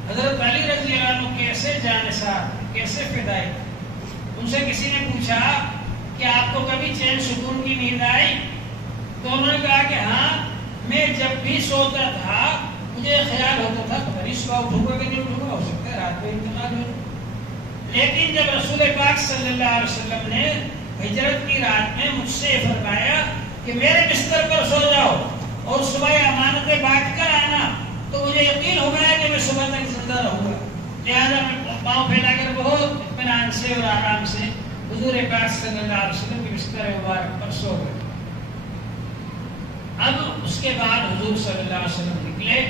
حضرت علی رضی اللہ عنہ کیسے جانثار، کیسے فدائی۔ ان سے کسی نے پوچھا کہ آپ کو کبھی چین سکون کی نیند آئی؟ تو انہوں نے کہا کہ ہاں، میں جب بھی سوتا تھا مجھے خیال ہوتا تھا پتہ نہیں صبح اٹھوں گا کہ نہیں اٹھوں گا، ہو سکتا ہے رات میں انتقال ہو۔ لیکن جب رسول پاک صلی اللہ علیہ وسلم نے ہجرت کی رات میں مجھ سے فرمایا کہ میرے بستر پر سو جاؤ اور صبح امانتیں بانٹ کر آنا، تو مجھے یقین ہو گیا کہ میں صبح تک زندہ رہوں گا۔ لہٰذا میں پاؤں پھیلا کر بہت اطمینان سے اور آرام سے حضور پاک صلی اللہ علیہ وسلم کے بستر مبارک پر سو گئے۔ اب اس کے بعد حضور صلی اللہ علیہ وسلم نکلے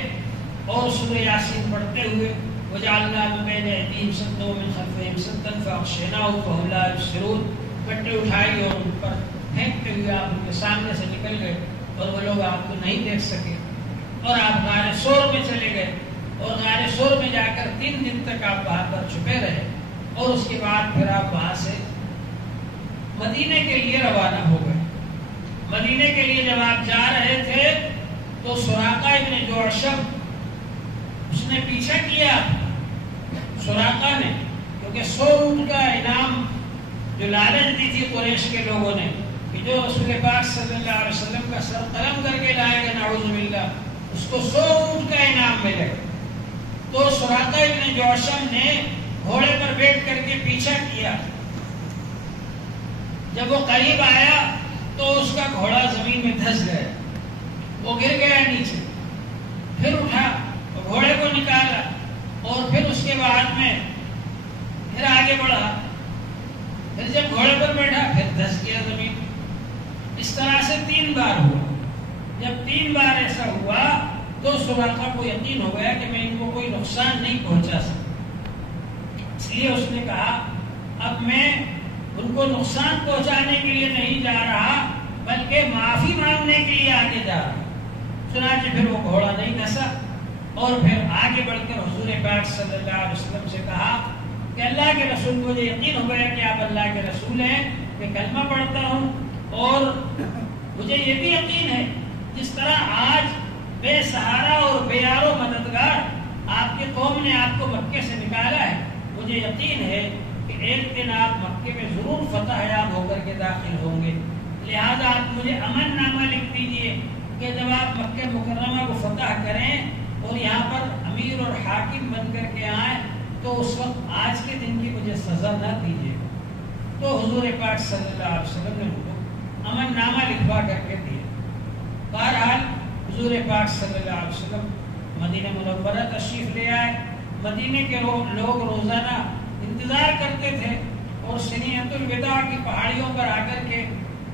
اور سورہ یاسین پڑھتے ہوئے وجعلنا من بین ایدیہم سدا ومن خلفہم سدا فاغشیناہم فہم لا یبصرون، پٹے اٹھائی اور ان پر پھینکتے ہوئے آپ ان کے سامنے سے نکل گئے اور وہ لوگ آپ کو نہیں دیکھ سکے، اور آپ غار ثور میں چلے گئے اور غار ثور میں جا کر 3 دن تک آپ وہاں پر چھپے رہے، اور اس کے بعد پھر آپ وہاں سے مدینے کے لیے روانہ ہو گئے۔ مدینے کے لیے جب آپ جا رہے تھے تو سراقہ ابن جعشم اس نے پیچھا کیا، سراقہ نے، کیونکہ 100 اونٹ کا انعام جو لالچ دی تھی قریش کے لوگوں نے کہ جو رسول پاک صلی اللہ علیہ وسلم کا سر قلم کر کے لائے گا نعوذ باللہ اس کو 100 اونٹ کا انعام ملے گا۔ تو سراقہ ابن جعشم نے گھوڑے پر بیٹھ کر کے پیچھا کیا، جب وہ قریب آیا تو اس کا گھوڑا زمین میں دھس گیا، وہ گر گیا نیچے، پھر اٹھا گھوڑے کو نکالا اور پھر اس کے بعد میں پھر آگے بڑھا، پھر جب گھوڑے پر بیٹھا پھر دھس گیا زمین۔ اس طرح سے 3 بار ہوا۔ جب 3 بار ایسا ہوا تو سراقہ کو یقین ہو گیا کہ میں ان کو کوئی نقصان نہیں پہنچا سکتا، اس لیے اس نے کہا اب میں ان کو نقصان پہنچانے کے لیے نہیں جا رہا بلکہ معافی مانگنے کے لیے آگے جا رہا۔ چنانچہ پھر وہ گھوڑا نہیں دھسا اور پھر آگے بڑھ کر حضور پاک صلی اللہ علیہ وسلم سے کہا کہ اللہ کے رسول کو مجھے یقین ہو گیا کہ آپ اللہ کے رسول ہیں، میں کلمہ پڑھتا ہوں، اور مجھے یہ بھی یقین ہے جس طرح آج بے سہارا اور بے یار و مددگار آپ کی قوم نے آپ کو مکے سے نکالا ہے، مجھے یقین ہے کہ ایک دن آپ مکے میں ضرور فتح یاب ہو کر کے داخل ہوں گے، لہذا آپ مجھے امن نامہ لکھ دیجئے کہ جب آپ مکہ مکرمہ کو فتح کریں اور یہاں پر امیر اور حاکم بن کر کے آئیں تو اس وقت آج کے دن کی مجھے سزا نہ دیجیے۔ تو حضور پاک صلی اللہ علیہ وسلم نے ان کو امن نامہ لکھوا کر کے دیا۔ بہرحال حضور پاک صلی اللہ علیہ وسلم مدینہ منورہ تشریف لے آئے۔ مدینے کے لوگ روزانہ انتظار کرتے تھے اور سنیۃ الوداع کی پہاڑیوں پر آ کر کے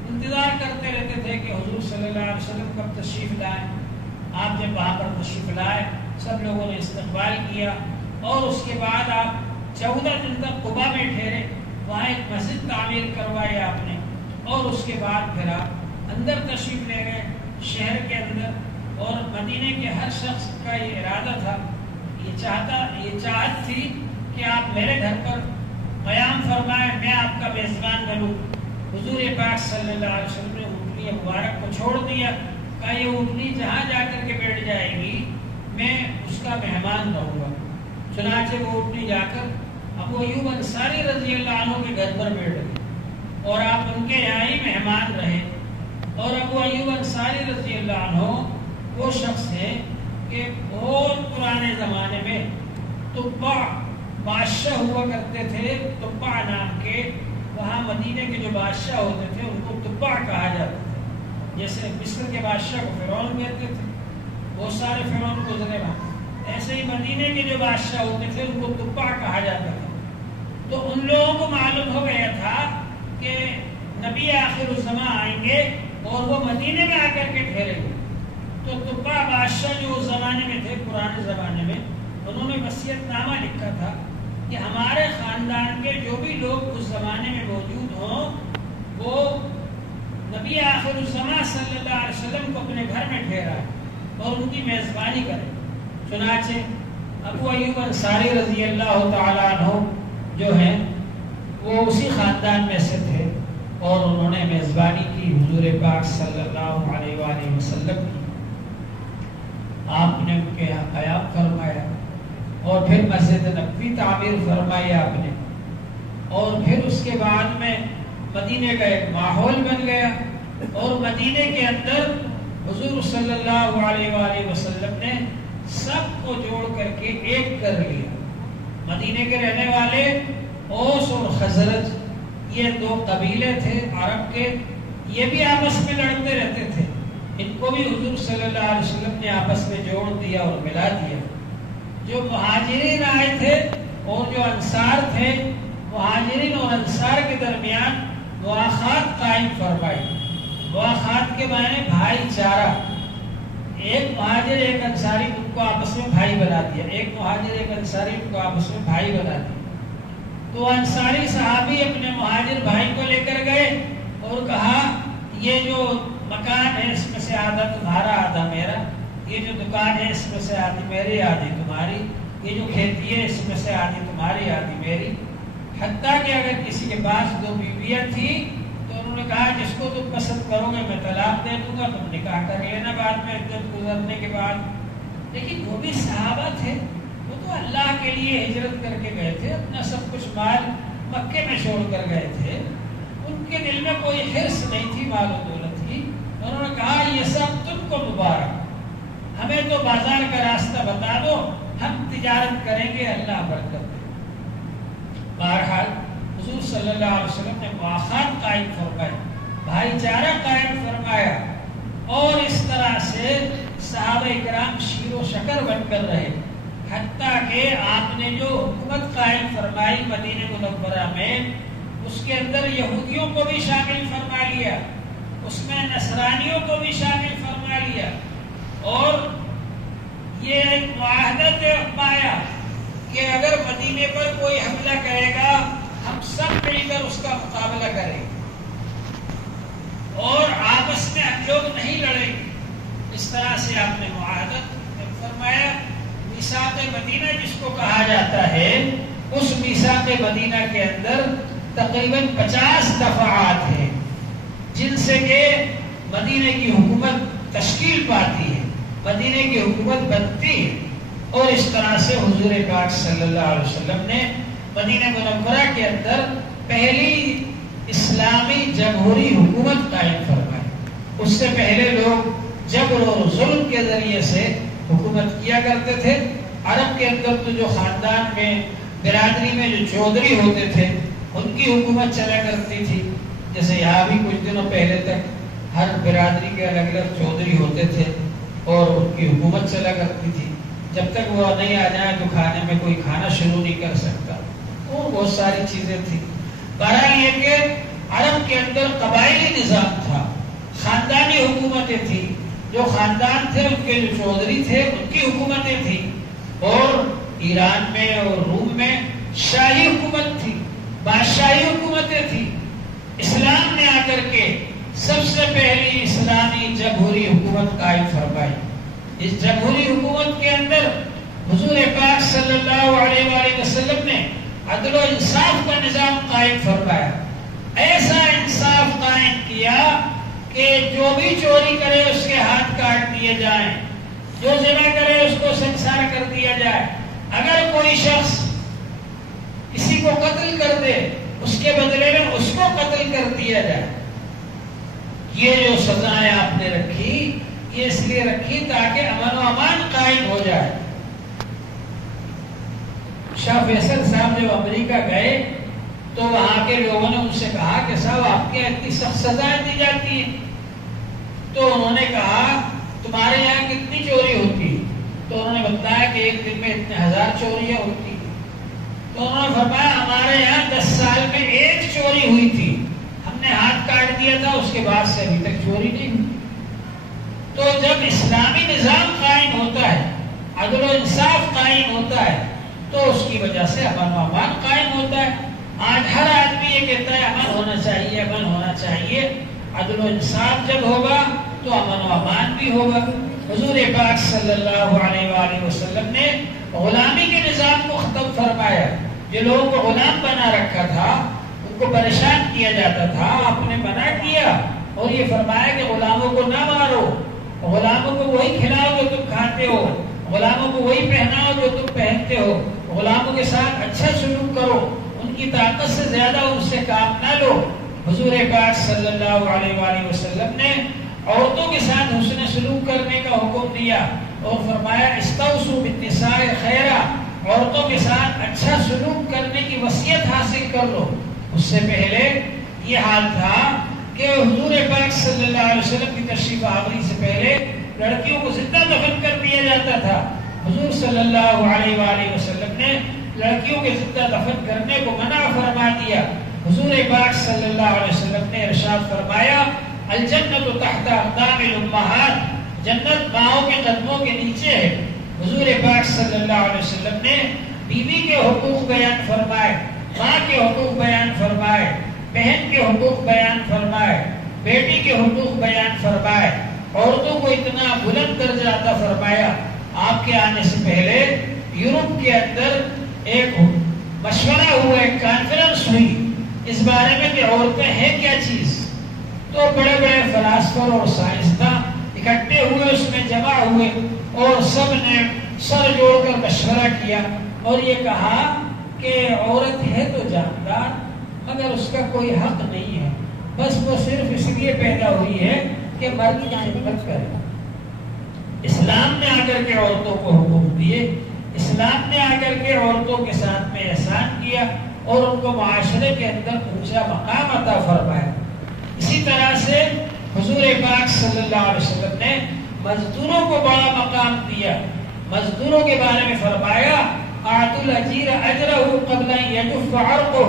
انتظار کرتے رہتے تھے کہ حضور صلی اللہ علیہ وسلم کب تشریف لائیں۔ آپ جب وہاں پر تشریف لائے سب لوگوں نے استقبال کیا اور اس کے بعد آپ 14 دن تک قباء میں ٹھہرے، وہاں ایک مسجد تعمیر کروائی آپ نے، اور اس کے بعد پھر آپ اندر تشریف لے گئے شہر کے اندر، اور مدینے کے ہر شخص کا یہ ارادہ تھا، یہ چاہت تھی کہ آپ میرے گھر پر قیام فرمائیں، میں آپ کا میزبان بنوں۔ حضور پاک صلی اللہ علیہ وسلم نے اونٹنی مبارک کو چھوڑ دیا، کہا یہ اونٹنی جہاں جا کر کے بیٹھ جائے گی میں اس کا مہمان رہوں گا۔ چنانچہ وہ اونٹنی جا کر ابو ایوب انصاری رضی اللہ عنہ کے گھر پر بیٹھ گئی اور آپ ان کے یہاں ہی مہمان رہے۔ اور ابو ایوب انصاری رضی اللہ عنہ وہ شخص ہے کہ بہت پرانے زمانے میں تبع بادشاہ ہوا کرتے تھے، تبع نام کے، وہاں مدینے کے جو بادشاہ ہوتے تھے ان کو تبع کہا جاتا تھا۔ جیسے مصر کے بادشاہ کو فرعون کہتے تھے، بہت سارے فرعون گزرے وہاں، ایسے ہی مدینے کے جو بادشاہ ہوتے تھے ان کو تبع کہا جاتا تھا۔ تو ان لوگوں کو معلوم ہو گیا تھا کہ نبی آخر الزمان آئیں گے اور وہ مدینے میں آ کر کے ٹھہرے گے، تو تبع بادشاہ جو اس زمانے میں تھے، پرانے زمانے میں، انہوں نے وصیت نامہ لکھا تھا کہ ہمارے خاندان کے جو بھی لوگ اس زمانے میں موجود ہوں وہ نبی آخر الزمان صلی اللہ علیہ وسلم کو اپنے گھر میں ٹھہرائے اور ان کی میزبانی کرے۔ چنانچہ ابو ایوب انصاری رضی اللہ تعالیٰ عنہ جو ہیں وہ اسی خاندان میں سے تھے، اور انہوں نے میزبانی کی حضور پاک صلی اللہ علیہ وآلہ وسلم کی. آپ نے ان کے یہاں قیام فرمایا اور پھر مسجد نبوی تعمیر فرمائی آپ نے، اور پھر اس کے بعد میں مدینے کا ایک ماحول بن گیا اور مدینے کے اندر حضور صلی اللہ علیہ وآلہ وسلم نے سب کو جوڑ کر کے ایک کر لیا. مدینے کے رہنے والے اوس اور خزرج، یہ دو قبیلے تھے عرب کے، یہ بھی آپس میں لڑتے رہتے تھے. ان کو بھی حضور صلی اللہ علیہ وسلم نے آپس میں جوڑ دیا اور ملا دیا. جو مہاجرین آئے تھے اور جو انصار تھے، مہاجرین اور انصار کے درمیان مواخات قائم فرمائی. مواخات کے معنی بھائی چارہ. ایک مہاجر ایک انصاری ان کو آپس میں بھائی بنا دیا، ایک مہاجر ایک انصاری ان کو آپس میں بھائی بنا دیا. تو انصاری صحابی اپنے مہاجر بھائی کو لے کر گئے اور کہا یہ جو مکان ہے اس میں سے آدھا تمہارا آدھا میرا، یہ جو دکان ہے اس میں سے آدھی میری آدھی تمہاری، یہ جو کھیتی ہے اس میں سے آدھی تمہاری آدھی میری. حتیٰ کہ اگر کسی کے پاس دو بیویاں تھیں تو انہوں نے کہا جس کو تم پسند کرو گے میں طلاق دے دوں گا، تم نکاح کر لینا بعد میں عدت گزرنے کے بعد. لیکن وہ بھی صحابہ تھے، وہ تو اللہ کے لیے ہجرت کر کے گئے تھے، اپنا سب کچھ مال مکے میں چھوڑ کر گئے تھے. ان کے دل میں کوئی حرص نہیں تھی مال و دولت کی. انہوں نے کہا یہ سب تم کو مبارک، ہمیں تو بازار کا راستہ بتا دو، ہم تجارت کریں گے، اللہ برکت دے. بہرحال حضور صلی اللہ علیہ وسلم نے مواخات قائم فرمائی، بھائی چارہ قائم فرمایا، اور اس طرح سے صحابہ اکرام شیر و شکر بن کر رہے. حتیٰ کہ آپ نے جو حکومت قائم فرمائی مدینہ منورہ میں، اس کے اندر یہودیوں کو بھی شامل فرما لیا، اس میں نصرانیوں کو بھی شامل فرما لیا، اور یہ ایک معاہدہ طے پایا کہ اگر مدینے پر کوئی حملہ کرے گا ہم سب مل کر اس کا مقابلہ کریں گے اور آپس میں ہم لوگ نہیں لڑیں گے. اس طرح سے آپ نے معاہدہ فرمایا. میثاق مدینہ جس کو کہا جاتا ہے، اس میثاق مدینہ کے اندر تقریباً 50 دفعات ہیں جن سے کہ مدینہ کی حکومت تشکیل پاتی ہے، مدینہ کی حکومت بنتی ہے. اور اس طرح سے حضور پاک صلی اللہ علیہ وسلم نے مدینہ منورہ کے اندر پہلی اسلامی جمہوری حکومت قائم فرمائی. اس سے پہلے لوگ جبر اور ظلم کے ذریعے سے حکومت کیا کرتے تھے. عرب کے اندر تو جو خاندان میں برادری میں جو چودھری ہوتے تھے ان کی حکومت چلا کرتی تھی. جیسے یہاں بھی کچھ دنوں پہلے تک ہر برادری کے الگ الگ چودھری ہوتے تھے اور ان کی حکومت چلا کرتی تھی. جب تک وہ نہیں آ جائیں تو کھانے میں کوئی کھانا شروع نہیں کر سکتا. اور بہت ساری چیزیں تھیں. بہرحال یہ کہ عرب کے اندر قبائلی نظام تھا، خاندانی حکومتیں تھیں. جو خاندان تھے ان کے جو چودھری تھے ان کی حکومتیں تھیں. اور ایران میں اور روم میں شاہی حکومت تھی، بادشاہی حکومتیں تھیں. اسلام نے آ کر کے سب سے پہلی اسلامی جمہوری حکومت قائم فرمائی. اس جمہوری حکومت کے اندر حضور پاک صلی اللہ علیہ وآلہ وسلم نے عدل و انصاف کا نظام قائم فرمایا. ایسا انصاف قائم کیا کہ جو بھی چوری کرے اس کے ہاتھ کاٹ دیے جائیں، جو زنا کرے اس کو سنسار کر دیا جائے. اگر کوئی شخص کسی کو قتل کر دے اس کے بدلے میں اس کو قتل کر دیا جائے. یہ جو سزائیں آپ نے رکھی یہ اس لیے رکھی تاکہ امن و امان قائم ہو جائے. شاہ فیصل صاحب جب امریکہ گئے تو وہاں کے لوگوں نے ان سے کہا کہ صاحب آپ کے اتنی سخت سزائیں دی جاتی ہیں. تو انہوں نے کہا تمہارے یہاں کتنی چوری ہوتی ہے؟ تو انہوں نے بتایا کہ ایک دن میں اتنے 1000 چوریاں ہوتی ہیں. تو انہوں نے فرمایا ہمارے یہاں 10 سال میں ایک چوری ہوئی تھی، ہم نے ہاتھ کاٹ دیا تھا، اس کے بعد سے ابھی تک چوری نہیں ہوئی. تو جب اسلامی نظام قائم ہوتا ہے، عدل و انصاف قائم ہوتا ہے تو اس کی وجہ سے امن و امان قائم ہوتا ہے. آج ہر آدمی یہ کہتا ہے امن ہونا چاہیے، امن ہونا چاہیے. عدل و انصاف جب ہوگا تو امن و امان بھی ہوگا. حضور پاک صلی اللہ علیہ وآلہ وسلم نے غلامی کے نظام کو ختم فرمایا. جو لوگوں کو غلام بنا رکھا تھا ان کو پریشان کیا جاتا تھا، آپ نے منع کیا اور یہ فرمایا کہ غلاموں کو نہ مارو، غلاموں کو وہی کھلاؤ جو تم کھاتے ہو، غلاموں کو وہی پہناؤ جو تم پہنتے ہو، غلاموں کے ساتھ اچھا سلوک کرو، ان کی طاقت سے زیادہ ان سے کام نہ لو۔ حضور پاک صلی اللہ علیہ وآلہ وسلم نے عورتوں کے ساتھ حسن سلوک کرنے کا حکم دیا اور فرمایا استوصوا بالنساء خیرا، عورتوں کے ساتھ اچھا سلوک کرنے کی وصیت حاصل کر لو۔ اس سے پہلے یہ حال تھا کہ حضور پاک صلی اللہ علیہ وسلم کی تشریف آوری سے پہلے لڑکیوں کو زندہ دفن کر دیا جاتا تھا۔ حضور صلی اللہ علیہ وآلہ وسلم نے لڑکیوں کے زندہ دفن کرنے کو منع فرما دیا۔ حضور پاک صلی اللہ علیہ وسلم نے ارشاد فرمایا الجنت تحت اقدام الامہات، جنت ماؤں کے قدموں کے نیچے ہے۔ حضور پاک صلی اللہ علیہ وسلم نے بیوی کے حقوق بیان فرمائے، ماں کے حقوق بیان فرمائے، بہن کے حقوق بیان فرمائے، بیٹی کے حقوق بیان فرمائے، عورتوں کو اتنا بلند درجہ عطا فرمایا۔ آپ کے آنے سے پہلے یورپ کے اندر ایک مشورہ ہوا، ایک کانفرنس ہوئی اس بارے میں کہ عورتیں ہیں کیا چیز۔ تو بڑے بڑے فلاسفر اور سائنسداں اکٹھے ہوئے، اس میں جمع ہوئے اور سب نے سر جوڑ کر مشورہ کیا اور یہ کہا کہ عورت ہے تو جاندار مگر اس کا کوئی حق نہیں ہے، بس وہ صرف اس لیے پیدا ہوئی ہے کہ مرد کی خدمت کرے۔ اسلام نے آ کر کے عورتوں کو حقوق دیے، اسلام نے آ کر کے عورتوں کے ساتھ میں احسان کیا اور ان کو معاشرے کے اندر اونچا مقام عطا فرمایا۔ اسی طرح سے حضور پاک صلی اللہ علیہ وسلم نے مزدوروں کو بڑا مقام دیا۔ مزدوروں کے بارے میں فرمایا اعطوا الاجیر اجرہ قبل ان یجف عرقہ،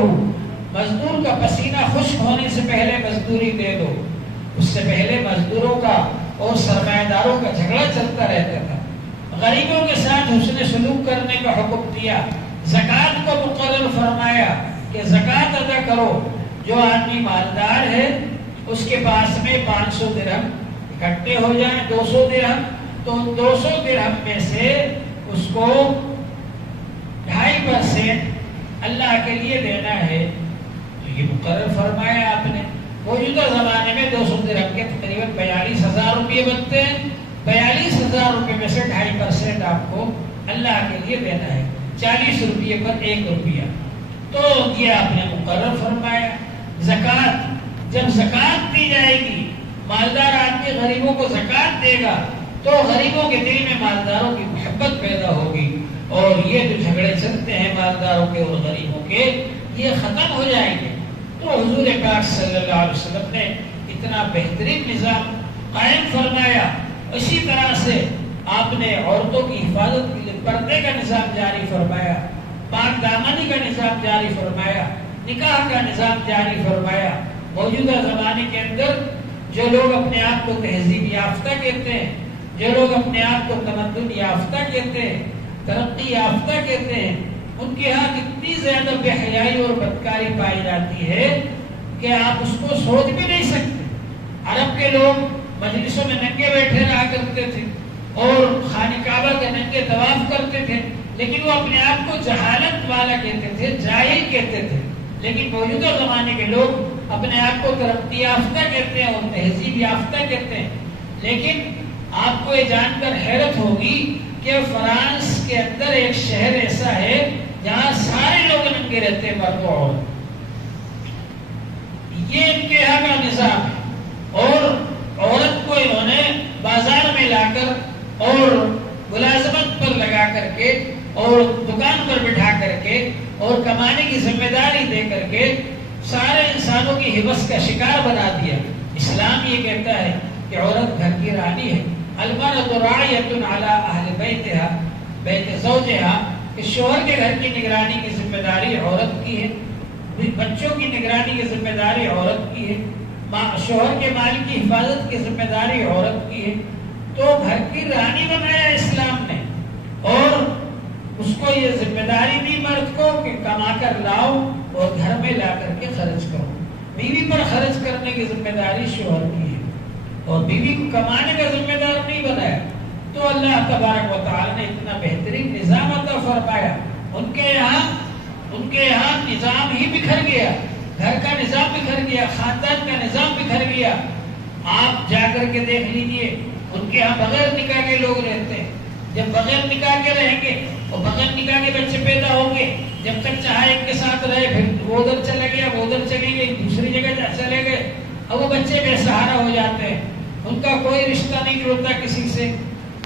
مزدور کا پسینہ خشک ہونے سے پہلے مزدوری دے دو۔ اس سے پہلے مزدوروں کا اور سرمایہ داروں کا جھگڑا چلتا رہتا تھا۔ غریبوں کے ساتھ حسن سلوک کرنے کا حکم دیا۔ زکوٰۃ کو مقرر فرمایا کہ زکوٰۃ ادا کرو۔ جو آدمی مالدار ہے اس کے پاس میں 500 درہم اکٹھے ہو جائیں، 200 درہم، تو 200 درہم میں سے اس کو 2.5% اللہ کے لیے دینا ہے۔ تو یہ مقرر فرمایا آپ نے۔ موجودہ زمانے میں 200 درہم کے تقریباً 42,000 روپے بنتے ہیں۔ 42,000 روپے میں سے 2.5% آپ کو اللہ کے لیے دینا ہے، 40 روپے پر 1 روپیہ۔ تو یہ آپ نے مقرر فرمایا۔ زکوٰۃ، جب زکوٰۃ دی جائے گی، مالدار آدمی غریبوں کو زکوٰۃ دے گا تو غریبوں کے دل میں مالداروں کی محبت پیدا ہوگی اور یہ جو جھگڑے چلتے ہیں مالداروں کے اور غریبوں کے، یہ ختم ہو جائیں گے۔ تو حضور پاک صلی اللہ علیہ وسلم نے اتنا بہترین نظام قائم فرمایا۔ اسی طرح سے آپ نے عورتوں کی حفاظت کے لیے پردے کا نظام جاری فرمایا، پاک دامنی کا نظام جاری فرمایا، نکاح کا نظام جاری فرمایا۔ موجودہ زمانے کے اندر جو لوگ اپنے آپ کو تہذیب یافتہ کہتے ہیں، جو لوگ اپنے آپ کو تمدن یافتہ کہتے ہیں، ترقی یافتہ کہتے ہیں، ان کے ہاں اتنی زیادہ بے حیائی اور بدکاری پائی جاتی ہے کہ آپ اس کو سوچ بھی نہیں سکتے۔ عرب کے لوگ مجلسوں میں ننگے بیٹھے رہا کرتے تھے اور خانہ کعبہ کے ننگے طواف کرتے تھے، لیکن وہ اپنے آپ کو جہالت والا کہتے تھے، جاہل کہتے تھے۔ لیکن موجودہ زمانے کے لوگ اپنے آپ کو ترقی یافتہ کہتے ہیں اور تہذیب یافتہ کہتے ہیں۔ لیکن آپ کو یہ جان کر حیرت ہوگی کہ فرانس کے اندر ایک شہر ایسا ہے جہاں سارے لوگ ننگے رہتے ہیں، مرد و عورت۔ یہ ان کے یہاں کا نظام ہے اور عورت کو انہوں نے بازار میں لا کر اور ملازمت پر لگا کر کے اور دکان پر بٹھا کر کے اور کمانے کی ذمہ داری دے کر کے سارے انسانوں کی حوث کا شکار بنا دیا۔ اسلام یہ کہتا ہے کہ عورت گھر کی رانی ہے۔ المرأۃ راعیۃ علی اہل بیتہا، بیت زوجہا، کہ شوہر کے گھر کی نگرانی کی ذمہ داری عورت کی ہے، بچوں کی نگرانی کی ذمہ داری عورت کی ہے، شوہر کے مال کی حفاظت کی ذمہ داری عورت کی ہے۔ تو گھر کی رانی بنایا اسلام نے اور اس کو یہ ذمہ داری دی مرد کو کہ کما کر لاؤ اور گھر میں لا کر کے خرچ کرو۔ بیوی پر خرچ کرنے کی ذمہ داری شوہر کی ہے اور بیوی کو کمانے کا ذمہ دار نہیں بنایا۔ تو اللہ تبارک و تعالی نے اتنا بہترین نظام عطا فرمایا۔ ان کے یہاں نظام ہی بکھر گیا۔ گھر کا نظام بکھر گیا، خاندان کا نظام بکھر گیا. آپ جا کر کے دیکھ لیجئے ان کے ہاں بغیر نکاح کے لوگ رہتے ہیں. جب بغیر نکاح کے رہیں گے اور بغیر نکاح کے بچے پیدا ہوں گے، جب تک چاہے ایک کے ساتھ رہے، پھر وہ ادھر چلا گیا، وہ ادھر چلی گئی، دوسری جگہ چلے گئے، اب وہ بچے بے سہارا ہو جاتے ہیں، ان کا کوئی رشتہ نہیں جڑتا کسی سے.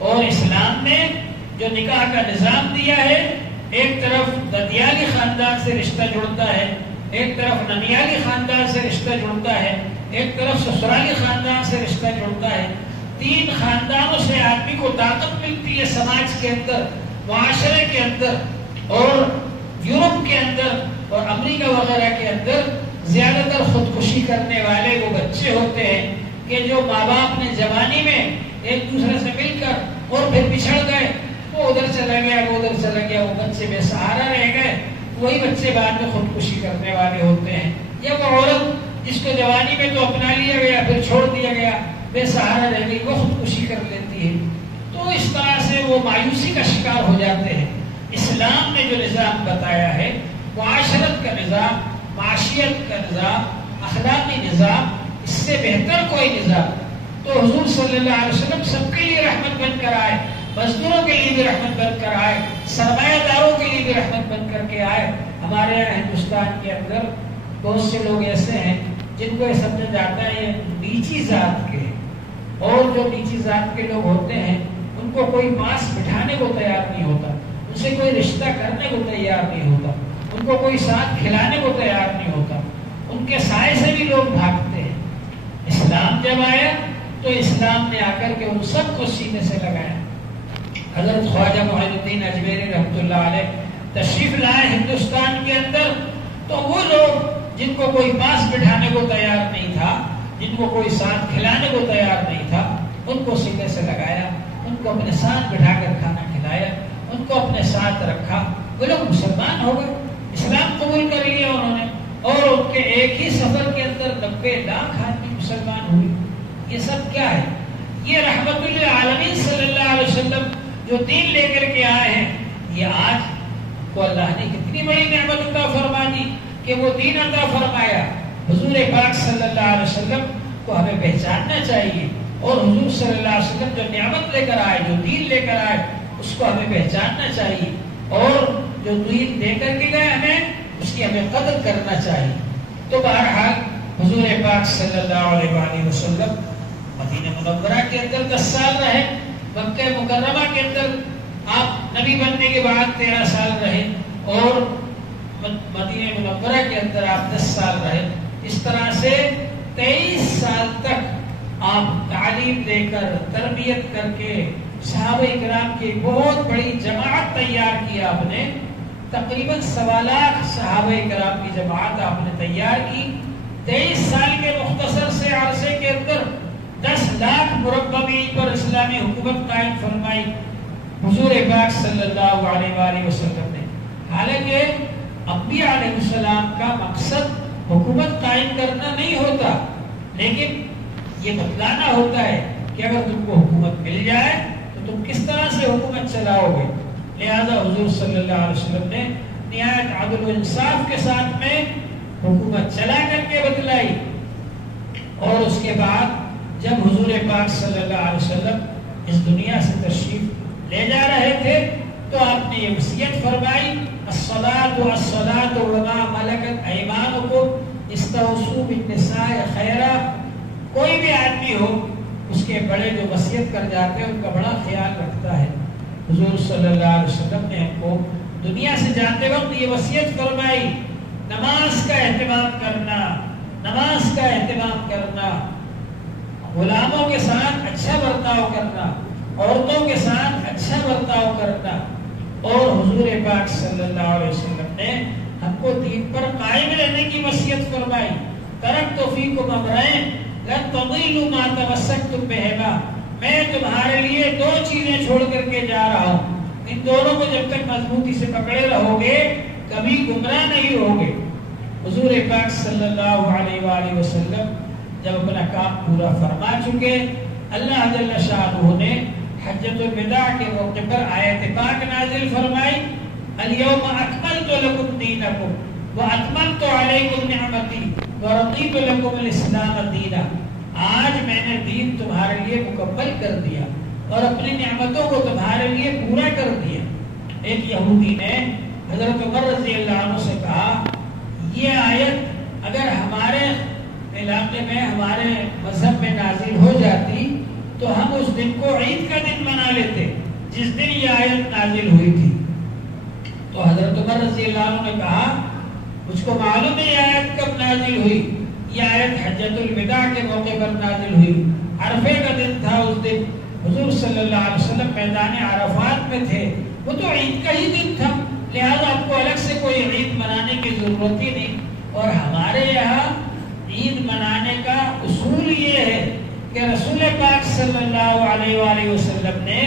اور اسلام نے جو نکاح کا نظام دیا ہے، ایک طرف ددیالی خاندان سے رشتہ جڑتا ہے، ایک طرف ننیالی خاندان سے رشتہ جڑتا ہے، ایک طرف سسرالی خاندان سے رشتہ جڑتا ہے. 3 خاندانوں سے آدمی کو طاقت ملتی ہے سماج کے اندر، معاشرے کے اندر. اور یورپ کے اندر اور امریکہ وغیرہ کے اندر زیادہ تر خودکشی کرنے والے وہ بچے ہوتے ہیں کہ جو ماں باپ نے جوانی میں ایک دوسرے سے مل کر اور پھر بچھڑ گئے، وہ ادھر چلا گیا، وہ ادھر چلا گیا، وہ بچے بے سہارا رہ گئے. وہی بچے بعد میں خودکشی کرنے والے ہوتے ہیں. یا وہ عورت جس کو جوانی میں تو اپنا لیا گیا پھر چھوڑ دیا گیا، بے سہارا رہ گئی، وہ خودکشی کر لیتی ہے. تو اس طرح سے وہ مایوسی کا شکار ہو جاتے ہیں. اسلام نے جو نظام بتایا ہے، معاشرت کا نظام، معاشیت کا نظام، اخلاقی نظام، اس سے بہتر کوئی نظام. تو حضور صلی اللہ علیہ وسلم سب کے لیے رحمت بن کر آئے، مزدوروں کے لیے بھی رحمت بن کر آئے، سرمایہ داروں کے لیے بھی رحمت بن کر کے آئے. ہمارے یہاں ہندوستان کے اندر بہت سے لوگ ایسے ہیں جن کو یہ سمجھا جاتا ہے یہ نیچی ذات کے، اور جو نیچی ذات کے لوگ ہوتے ہیں ان کو کوئی پاس بٹھانے کو تیار نہیں ہوتا، ان سے کوئی رشتہ کرنے کو تیار نہیں ہوتا، ان کو کوئی ساتھ کھلانے کو تیار نہیں ہوتا، ان کے سائے سے بھی لوگ بھاگتے ہیں. اسلام جب آیا تو اسلام نے آ کر کے ان سب کو سینے سے لگایا. حضرت خواجہ معین الدین اجمیری رحمۃ اللہ علیہ تشریف لائے ہندوستان کے اندر، تو وہ لوگ جن کو کوئی پاس بٹھانے کو تیار نہیں تھا، جن کو کوئی ساتھ کھلانے کو تیار نہیں تھا، ان کو سینے سے لگایا، ان کو اپنے ساتھ بٹھا کر کھانا کھلایا، ان کو اپنے ساتھ رکھا. وہ لوگ مسلمان ہو گئے، اسلام قبول کر لیا انہوں نے، اور ان کے ایک ہی سفر کے اندر 90 لاکھ آدمی مسلمان ہوئے. یہ سب کیا ہے؟ یہ رحمت للعالمین صلی اللہ علیہ وسلم جو دین لے کر کے آئے ہیں. یہ آج کو اللہ نے کتنی بڑی نعمت عطا فرما دی کہ وہ دین عطا فرمایا. حضور پاک صلی اللہ علیہ وسلم کو ہمیں پہچاننا چاہیے، اور حضور صلی اللہ علیہ وسلم جو نعمت لے کر آئے، جو دین لے کر آئے، اس کو ہمیں پہچاننا چاہیے، اور جو دین دے کر کے گئے ہمیں اس کی ہمیں قدر کرنا چاہیے. تو بہرحال حضور پاک صلی اللہ علیہ وآلہ وسلم مدینہ منورہ کے اندر 10 سال رہے، مکہ مکرمہ کے اندر آپ نبی بننے کے بعد 13 سال رہے، اور مدینہ منورہ کے اندر آپ 10 سال رہے. اس طرح سے 23 سال تک آپ تعلیم دے کر، تربیت کر کے صحابہ اکرام کی بہت بڑی جماعت تیار کی آپ نے. تقریباً 1.25 لاکھ صحابہ اکرام کی جماعت آپ نے تیار کی. 23 سال کے مختصر سے عرصے کے اندر 10 لاکھ مربع میل پر اسلامی حکومت قائم فرمائی حضور پاک صلی اللہ علیہ وآلہ وسلم نے. حالانکہ انبیاء علیہ السلام کا مقصد حکومت قائم کرنا نہیں ہوتا، لیکن یہ بتلانا ہوتا ہے کہ اگر تم کو حکومت مل جائے تو تم کس طرح سے حکومت چلاؤ گے. لہذا حضور صلی اللہ علیہ وسلم نے نہایت عدل و انصاف کے ساتھ میں حکومت چلا کر کے بتلائی. اور اس کے بعد جب حضور پاک صلی اللہ علیہ وسلم اس دنیا سے تشریف لے جا رہے تھے تو آپ نے یہ وصیت فرمائی، الصلاۃ والصلاۃ وما ملکت ایمانکم استوصوا بالنساء خیرا. کوئی بھی آدمی ہو، اس کے بڑے جو وصیت کر جاتے ہیں ان کا بڑا خیال رکھتا ہے. حضور صلی اللہ علیہ وسلم نے ہم کو دنیا سے جاتے وقت یہ وصیت فرمائی، نماز کا اہتمام کرنا، نماز کا اہتمام کرنا، غلاموں کے ساتھ اچھا برتاؤ کرنا، عورتوں کے ساتھ اچھا برتاؤ کرنا. اور حضور پاک صلی اللہ علیہ وسلم نے ہم کو دین پر قائم رہنے کی وصیت فرمائی. ترکت فیکم امرین لن تضلوا ما تمسکتم بہما. میں تمہارے لیے 2 چیزیں چھوڑ کر کے جا رہا ہوں، ان دونوں کو جب تک مضبوطی سے پکڑے رہو گے کبھی گمراہ نہیں ہوگے. حضور پاک صلی اللہ علیہ وآلہ وسلم جب اپنا کام پورا فرما چکے، اللہ جل شانہ نے حجۃ الوداع کے موقع پر آیت پاک نازل فرمائی، الیوم اکملت لکم دینکم. وَأَتْمَمْتُ عَلَيْكُمْ نِعْمَتِي وَرَضِيتُ لَكُمُ الْإِسْلَامَ دِينًا، آج میں نے دین تمہارے لیے مکمل کر دیا اور اپنی نعمتوں کو تمہارے لیے پورا کر دیا۔ ایک یہودی نے حضرت عمر رضی اللہ عنہ سے کہا یہ آیت اگر ہمارے علاقے میں ہمارے مذہب میں نازل ہو جاتی تو ہم اس دن کو عید کا دن منا لیتے جس دن یہ آیت نازل ہوئی تھی۔ تو حضرت عمر رضی اللہ عنہ نے کہا مجھ کو معلوم ہے یہ آیت کب نازل ہوئی، یہ آیت حجۃ الوداع کے موقع پر نازل ہوئی، عرفے کا دن تھا، اس دن حضور صلی اللہ علیہ وسلم میدان عرفات میں تھے، وہ تو عید کا ہی دن تھا، لہذا آپ کو الگ سے کوئی عید منانے کی ضرورت ہی نہیں۔ اور ہمارے یہاں عید منانے کا اصول یہ ہے کہ رسول پاک صلی اللہ علیہ وآلہ وسلم نے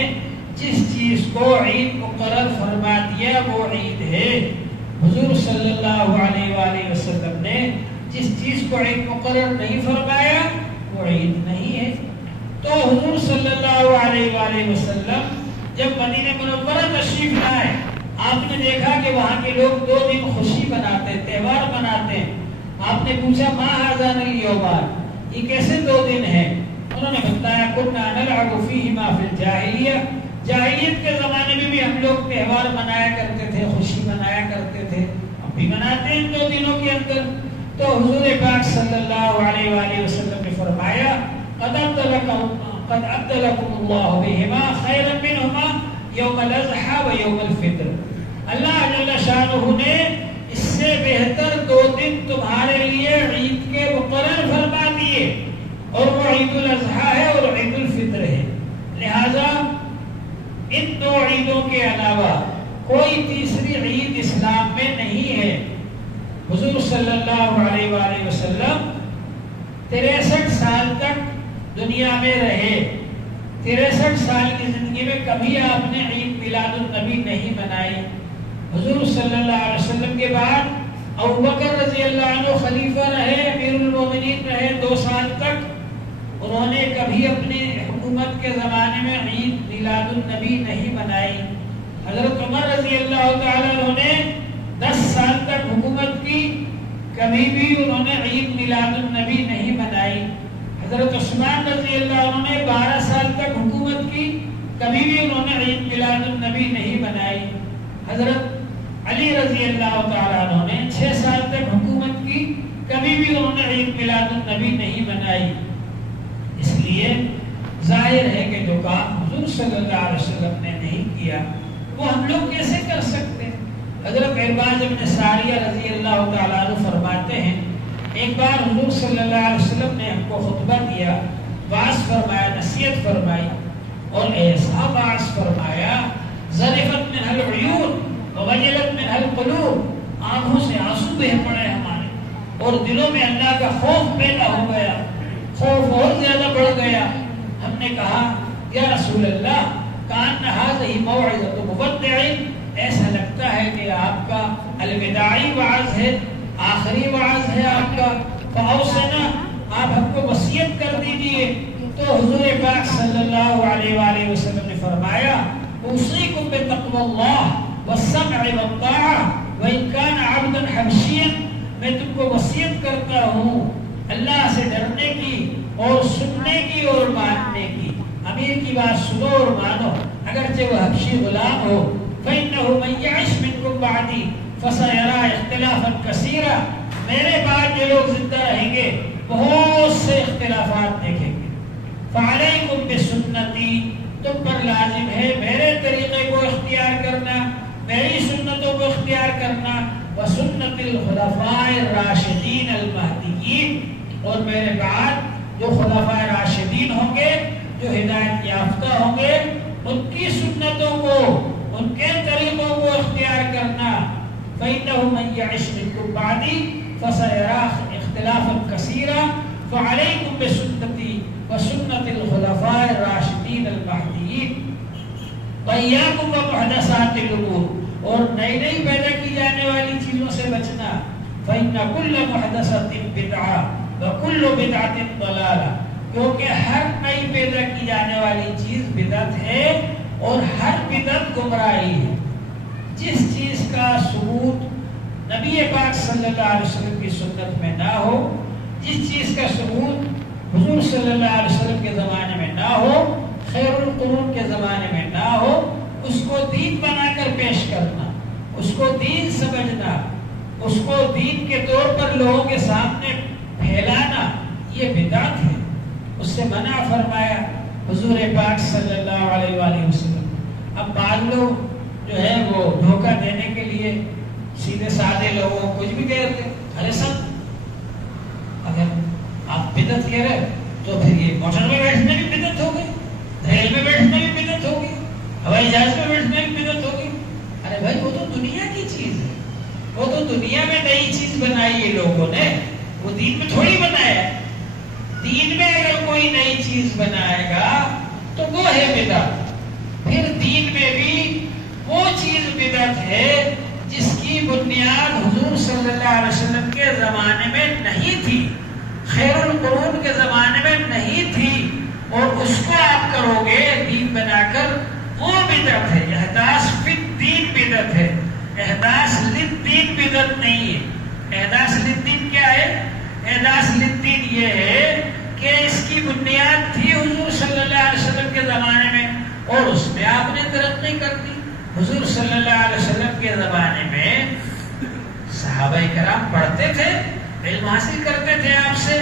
جس چیز کو عید مقرر فرما دیا وہ عید ہے۔ حضور صلی اللہ علیہ وآلہ وسلم نے جس چیز کو عید مقرر نہیں فرمایا وہ عید نہیں ہے۔ تو حضور صلی اللہ علیہ وآلہ وسلم جب مدینہ منورہ تشریف لائے، آپ نے دیکھا کہ وہاں کے لوگ 2 دن خوشی مناتے، تہوار مناتے ہیں۔ آپ نے پوچھا ما ھذان الیومان، یہ کیسے 2 دن ہیں؟ انہوں نے بتایا کنا نلعب فیہما فی الجاہلیہ، جاہلیت کے زمانے میں بھی ہم لوگ تہوار منایا کرتے تھے، خوشی منایا کرتے تھے، ہم بھی مناتے ہیں 2 دنوں کے اندر۔ تو حضور پاک صلی اللہ علیہ وآلہ وسلم نے فرمایا قد ابدلکم اللہ بہما خیرا منہما یوم الاضحی و یوم الفطر، اللہ جل شانہ نے اس سے بہتر 2 دن تمہارے لیے عید کے مقرر فرما دیے، اور وہ عید الاضحی ہے اور عید الفطر ہے۔ لہذا ان 2 عیدوں کے علاوہ کوئی تیسری عید اسلام میں نہیں ہے۔ حضور صلی اللہ علیہ وآلہ وسلم 63 سال تک دنیا میں رہے، 63 سال کی زندگی میں کبھی آپ نے عید میلاد النبی نہیں منائی۔ حضور صلی اللہ علیہ وسلم کے بعد ابوبکر رضی اللہ عنہ خلیفہ رہے، امیر المومنین رہے 2 سال تک، انہوں نے کبھی اپنی حکومت کے زمانے میں عید میلاد النبی نہیں منائی۔ حضرت عمر رضی اللہ تعالیٰ عنہ نے 10 سال تک حکومت کی، کبھی بھی انہوں نے عید میلاد النبی نہیں منائی۔ حضرت عثمان رضی اللہ عنہ نے 12 سال تک حکومت کی، کبھی بھی انہوں نے عید میلاد النبی نہیں منائی۔ حضرت علی رضی اللہ تعالیٰ عنہ نے 6 سال تک حکومت کی، کبھی بھی انہوں نے عید میلاد النبی نہیں منائی۔ اس لیے ظاہر ہے کہ جو کام حضور صلی اللہ علیہ وسلم نے نہیں کیا وہ ہم لوگ کیسے کر سکتے ہیں؟ حضرت عرباض بن ساریہ رضی اللہ تعالیٰ عنہ فرماتے ہیں ایک بار حضور صلی اللہ علیہ وسلم نے ہم کو خطبہ دیا، وعظ فرمایا، نصیحت فرمائی، اور ایسا وعظ فرمایا ذرفت منہ العیون ووجلت منہ القلوب، آنکھوں سے آنسو بہہ پڑے ہمارے اور دلوں میں اللہ کا خوف پیدا ہو گیا، خوف اور زیادہ بڑھ گیا۔ ہم نے کہا یا رسول اللہ کان ھذہ موعظۃ مودع، ایسا لگتا ہے کہ آپ کا الوداعی وعظ ہے، آخری وعظ ہے آپ کا، فاوصنا، آپ ہم کو وصیت کر دیجئے۔ تو حضور پاک صلی اللہ علیہ وآلہ وسلم نے فرمایا اوصیکم بتقوی اللہ والسمع والطاعہ وان کان عبدا حبشیا، میں تم کو وصیت کرتا ہوں اللہ سے ڈرنے کی اور سننے کی اور ماننے کی، امیر کی بات سنو اور مانو اگرچہ وہ حبشی غلام ہو۔ فإنه من يعش منكم بعدي فسيرى اختلافا كثيرا، میرے بعد جو لوگ زندہ رہیں گے بہت سے اختلافات دیکھیں گے۔ فعليكم بسنتي، تم پر لازم ہے میرے طریقے کو اختیار کرنا، میری سنتوں کو اختیار کرنا، وسنت الخلفاء الراشدین المہدیین، اور میرے بعد جو خلفاء راشدین ہوں گے، جو ہدایت یافتہ ہوں گے، ان کی سنتوں کو، ان کے طریقوں کو اختیار کرنا۔ فإنه من يعش منكم بعدي فسيرى اختلافا كثيرا فعليكم بسنتي وسنة الخلفاء الراشدين المهديين وإياكم ومحدثات الأمور، اور نئی نئی پیدا کی جانے والی چیزوں سے بچنا۔ فإن كل محدثة بدعة وكل بدعة ضلالة، کیونکہ ہر نئی پیدا کی جانے والی چیز بدعت ہے اور ہر بدعت گمراہی ہے۔ جس چیز کا ثبوت نبی پاک صلی اللہ علیہ وسلم کی سنت میں نہ ہو، جس چیز کا ثبوت حضور صلی اللہ علیہ وسلم کے زمانے میں نہ ہو، خیر القرون کے زمانے میں نہ ہو، اس کو دین بنا کر پیش کرنا، اس کو دین سمجھنا، اس کو دین کے طور پر لوگوں کے سامنے پھیلانا، یہ بدعت ہے۔ اس سے منع فرمایا حضور پاک صلی اللہ علیہ وآلہ وسلم۔ اب بعض لوگ جو ہے وہ دھوکہ دینے کے لیے سیدھے سادے لوگوں کو کچھ بھی کہتے ہیں، ارے سب اگر آپ بدعت کہہ رہے تو پھر یہ موٹر میں بیٹھنے بھی بدعت ہوگی، ریل میں بیٹھنے بھی بدعت ہوگی، ہوائی جہاز میں بیٹھنے بھی بدعت ہوگی۔ ارے بھائی وہ تو دنیا کی چیز ہے، وہ تو دنیا میں نئی چیز بنائی ہے لوگوں نے، وہ دین میں تھوڑی بنایا ہے۔ دین میں اگر کوئی نئی چیز بنائے گا تو وہ ہے بدعت۔ پھر دین میں بھی وہ چیز بدعت ہے جس کی بنیاد حضور صلی اللہ علیہ وسلم کے زمانے میں نہیں تھی، خیر القرون کے زمانے میں نہیں تھی، اور اس کو آپ کرو گے دین بنا کر، وہ بدعت ہے۔ احداث فی الدین بدعت ہے، احداث للدین بدعت نہیں ہے۔ احداث للدین کیا ہے؟ احداث للدین یہ ہے کہ اس کی بنیاد تھی حضور صلی اللہ علیہ وسلم کے زمانے میں، اور اس میں آپ نے ترقی کر دی۔ حضور صلی اللہ علیہ وسلم کے زمانے میں صحابہ کرام پڑھتے تھے، علم حاصل کرتے تھے آپ سے۔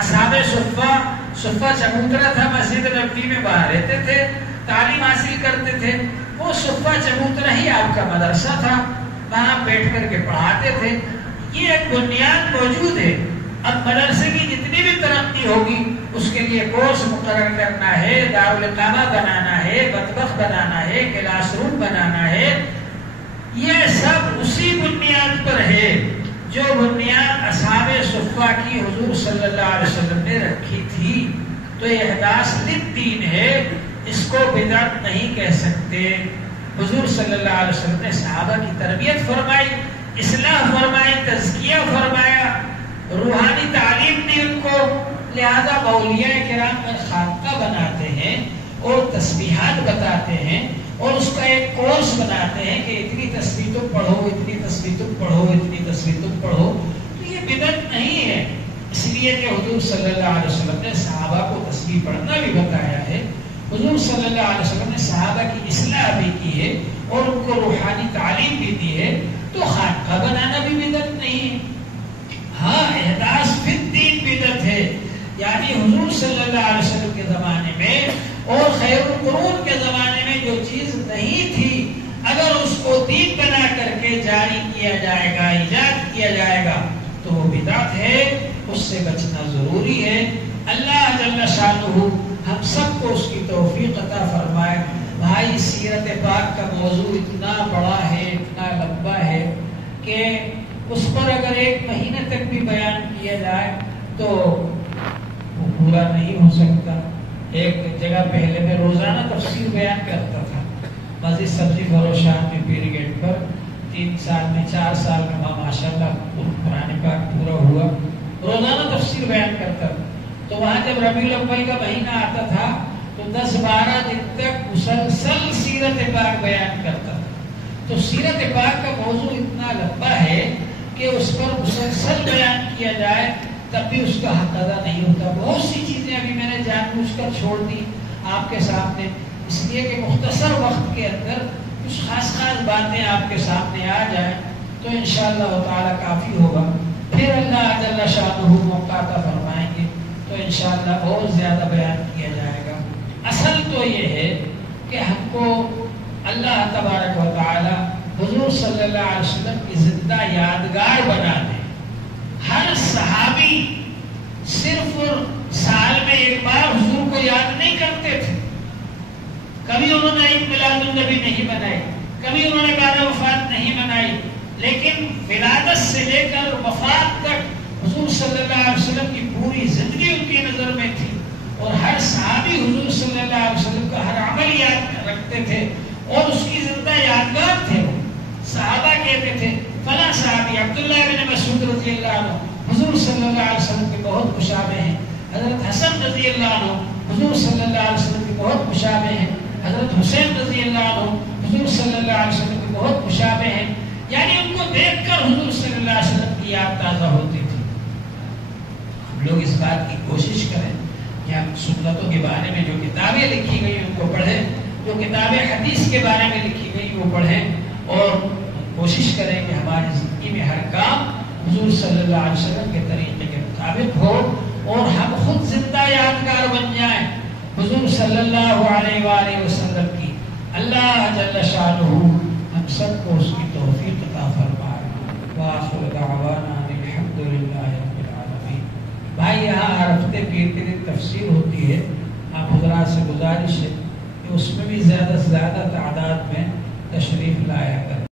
اصحاب صفہ چبوترا تھا، مسجد نبوی میں باہر رہتے تھے، تعلیم حاصل کرتے تھے۔ وہ صفہ چبوترا ہی آپ کا مدرسہ تھا، وہاں بیٹھ کر کے پڑھاتے تھے۔ یہ ایک بنیاد موجود ہے۔ اب مدرسے کی جتنی بھی ترقی ہوگی اس کے لیے کورس مقرر کرنا ہے، دارالاقامہ بنانا ہے، مطبخ بنانا ہے، کلاس روم بنانا ہے، یہ سب اسی بنیاد پر ہے جو بنیاد اصحاب صفہ کی حضور صلی اللہ علیہ وسلم نے رکھی تھی۔ تو یہ احداث للدین ہے، اس کو بدعت نہیں کہہ سکتے۔ حضور صلی اللہ علیہ وسلم نے صحابہ کی تربیت فرمائی، اصلاح فرمائی، تزکیہ فرمایا، روحانی تعلیم دی ان کو، لہذا اولیاء کرام کا خاکہ بناتے ہیں اور تسبیحات بتاتے ہیں اور اس کا ایک کورس بناتے ہیں کہ اتنی تسبیح تم پڑھو، اتنی تسبیح تم پڑھو، اتنی تسبیح تم پڑھو۔ تو یہ بدعت نہیں ہے، اس لیے کہ حضور صلی اللہ علیہ وسلم نے صحابہ کو تسبیح پڑھنا بھی بتایا ہے، حضور صلی اللہ علیہ وسلم نے صحابہ کی اصلاح بھی کی ہے اور ان کو روحانی تعلیم بھی دی ہے، تو خاکہ بنانا بھی بدعت نہیں ہے۔ ہاں احداث فی الدین بدعت ہے، یعنی حضور صلی اللہ علیہ وسلم کے زمانے میں اور خیر القرون کے زمانے میں جو چیز نہیں تھی، اگر اس کو دین بنا کر کے جاری کیا جائے گا، ایجاد کیا جائے گا، تو وہ بدعت ہے، اس سے بچنا ضروری ہے۔ اللہ جل شانہ ہم سب کو اس کی توفیق عطا فرمائے۔ بھائی سیرت پاک کا موضوع اتنا بڑا ہے، اتنا لمبا ہے کہ اس پر اگر ایک مہینے تک بھی بیان کیا جائے تو وہ پورا نہیں ہو سکتا۔ ایک جگہ پہلے میں روزانہ تفسیر بیان کرتا تھا، مسجد سبزی فروشان میں پیر گیٹ پر، 3 سال میں 4 سال میں ماشاءاللہ قرآن پاک پورا ہوا، روزانہ تفسیر بیان کرتا تھا۔ تو وہاں جب ربیع الاول کا مہینہ آتا تھا تو 10-12 دن تک مسلسل سیرت پاک بیان کرتا تھا۔ تو سیرت پاک کا موضوع اتنا لمبا ہے کہ اس پر مسلسل بیان کیا جائے تب بھی اس کا حق ادا نہیں ہوتا۔ بہت سی چیزیں ابھی میں نے جان بوجھ کر چھوڑ دی آپ کے سامنے، اس لیے کہ مختصر وقت کے اندر کچھ خاص باتیں آپ کے سامنے آ جائیں تو انشاءاللہ تعالی کافی ہوگا۔ پھر اللہ جل شانہ موقع عطا فرمائیں گے تو انشاءاللہ اور زیادہ بیان کیا جائے گا۔ اصل تو یہ ہے کہ ہم کو اللہ تبارک و تعالی حضور صلی اللہ علیہ وسلم کی زندہ یادگار بنا دے۔ ہر صحابی صرف سال میں ایک بار حضور کو یاد نہیں کرتے تھے، کبھی انہوں نے عید میلاد النبی نہیں منائی، کبھی انہوں نے بارہ وفات نہیں منائی، لیکن ولادت سے لے کر وفات تک حضور صلی اللہ علیہ وسلم کی پوری زندگی ان کی نظر میں تھی، اور ہر صحابی حضور صلی اللہ علیہ وسلم کا ہر عمل یاد رکھتے تھے اور اس کی زندہ یادگار تھے۔ صحابہ کہتے تھے فلاں صحابی عبداللہ بن مسعود رضی اللہ عنہ حضور صلی اللہ علیہ وسلم کے بہت مشابہ ہیں، حضرت حسن رضی اللہ عنہ حضور صلی اللہ علیہ وسلم کے بہت مشابہ ہیں، حضرت حسین رضی اللہ عنہ حضور صلی اللہ علیہ وسلم کے بہت مشابہ ہیں، یعنی ان کو دیکھ کر حضور صلی اللہ علیہ وسلم کی یاد تازہ ہوتی تھی۔ ہم لوگ اس بات کی کوشش کریں کہ ہم سنتوں کے بارے میں جو کتابیں لکھی گئی ان کو پڑھیں، جو کتابیں حدیث کے بارے میں لکھی گئی وہ پڑھیں، اور کوشش کریں کہ ہماری زندگی میں ہر کام حضور صلی اللہ علیہ وسلم کے طریقے کے مطابق ہو، اور ہم خود زندہ یادگار بن جائیں حضور صلی اللہ علیہ وآلہ وسلم کی۔ اللہ جل شانہ ہم سب کو اس کی توفیق عطا فرمائے۔ وآخر دعوانا الحمدللہ رب العالمین۔ بھائی یہاں ہر ہفتے پیر کے دن تفسیر ہوتی ہے، آپ حضرات سے گزارش ہے کہ اس میں بھی زیادہ سے زیادہ تعداد میں تشریف لایا کریں۔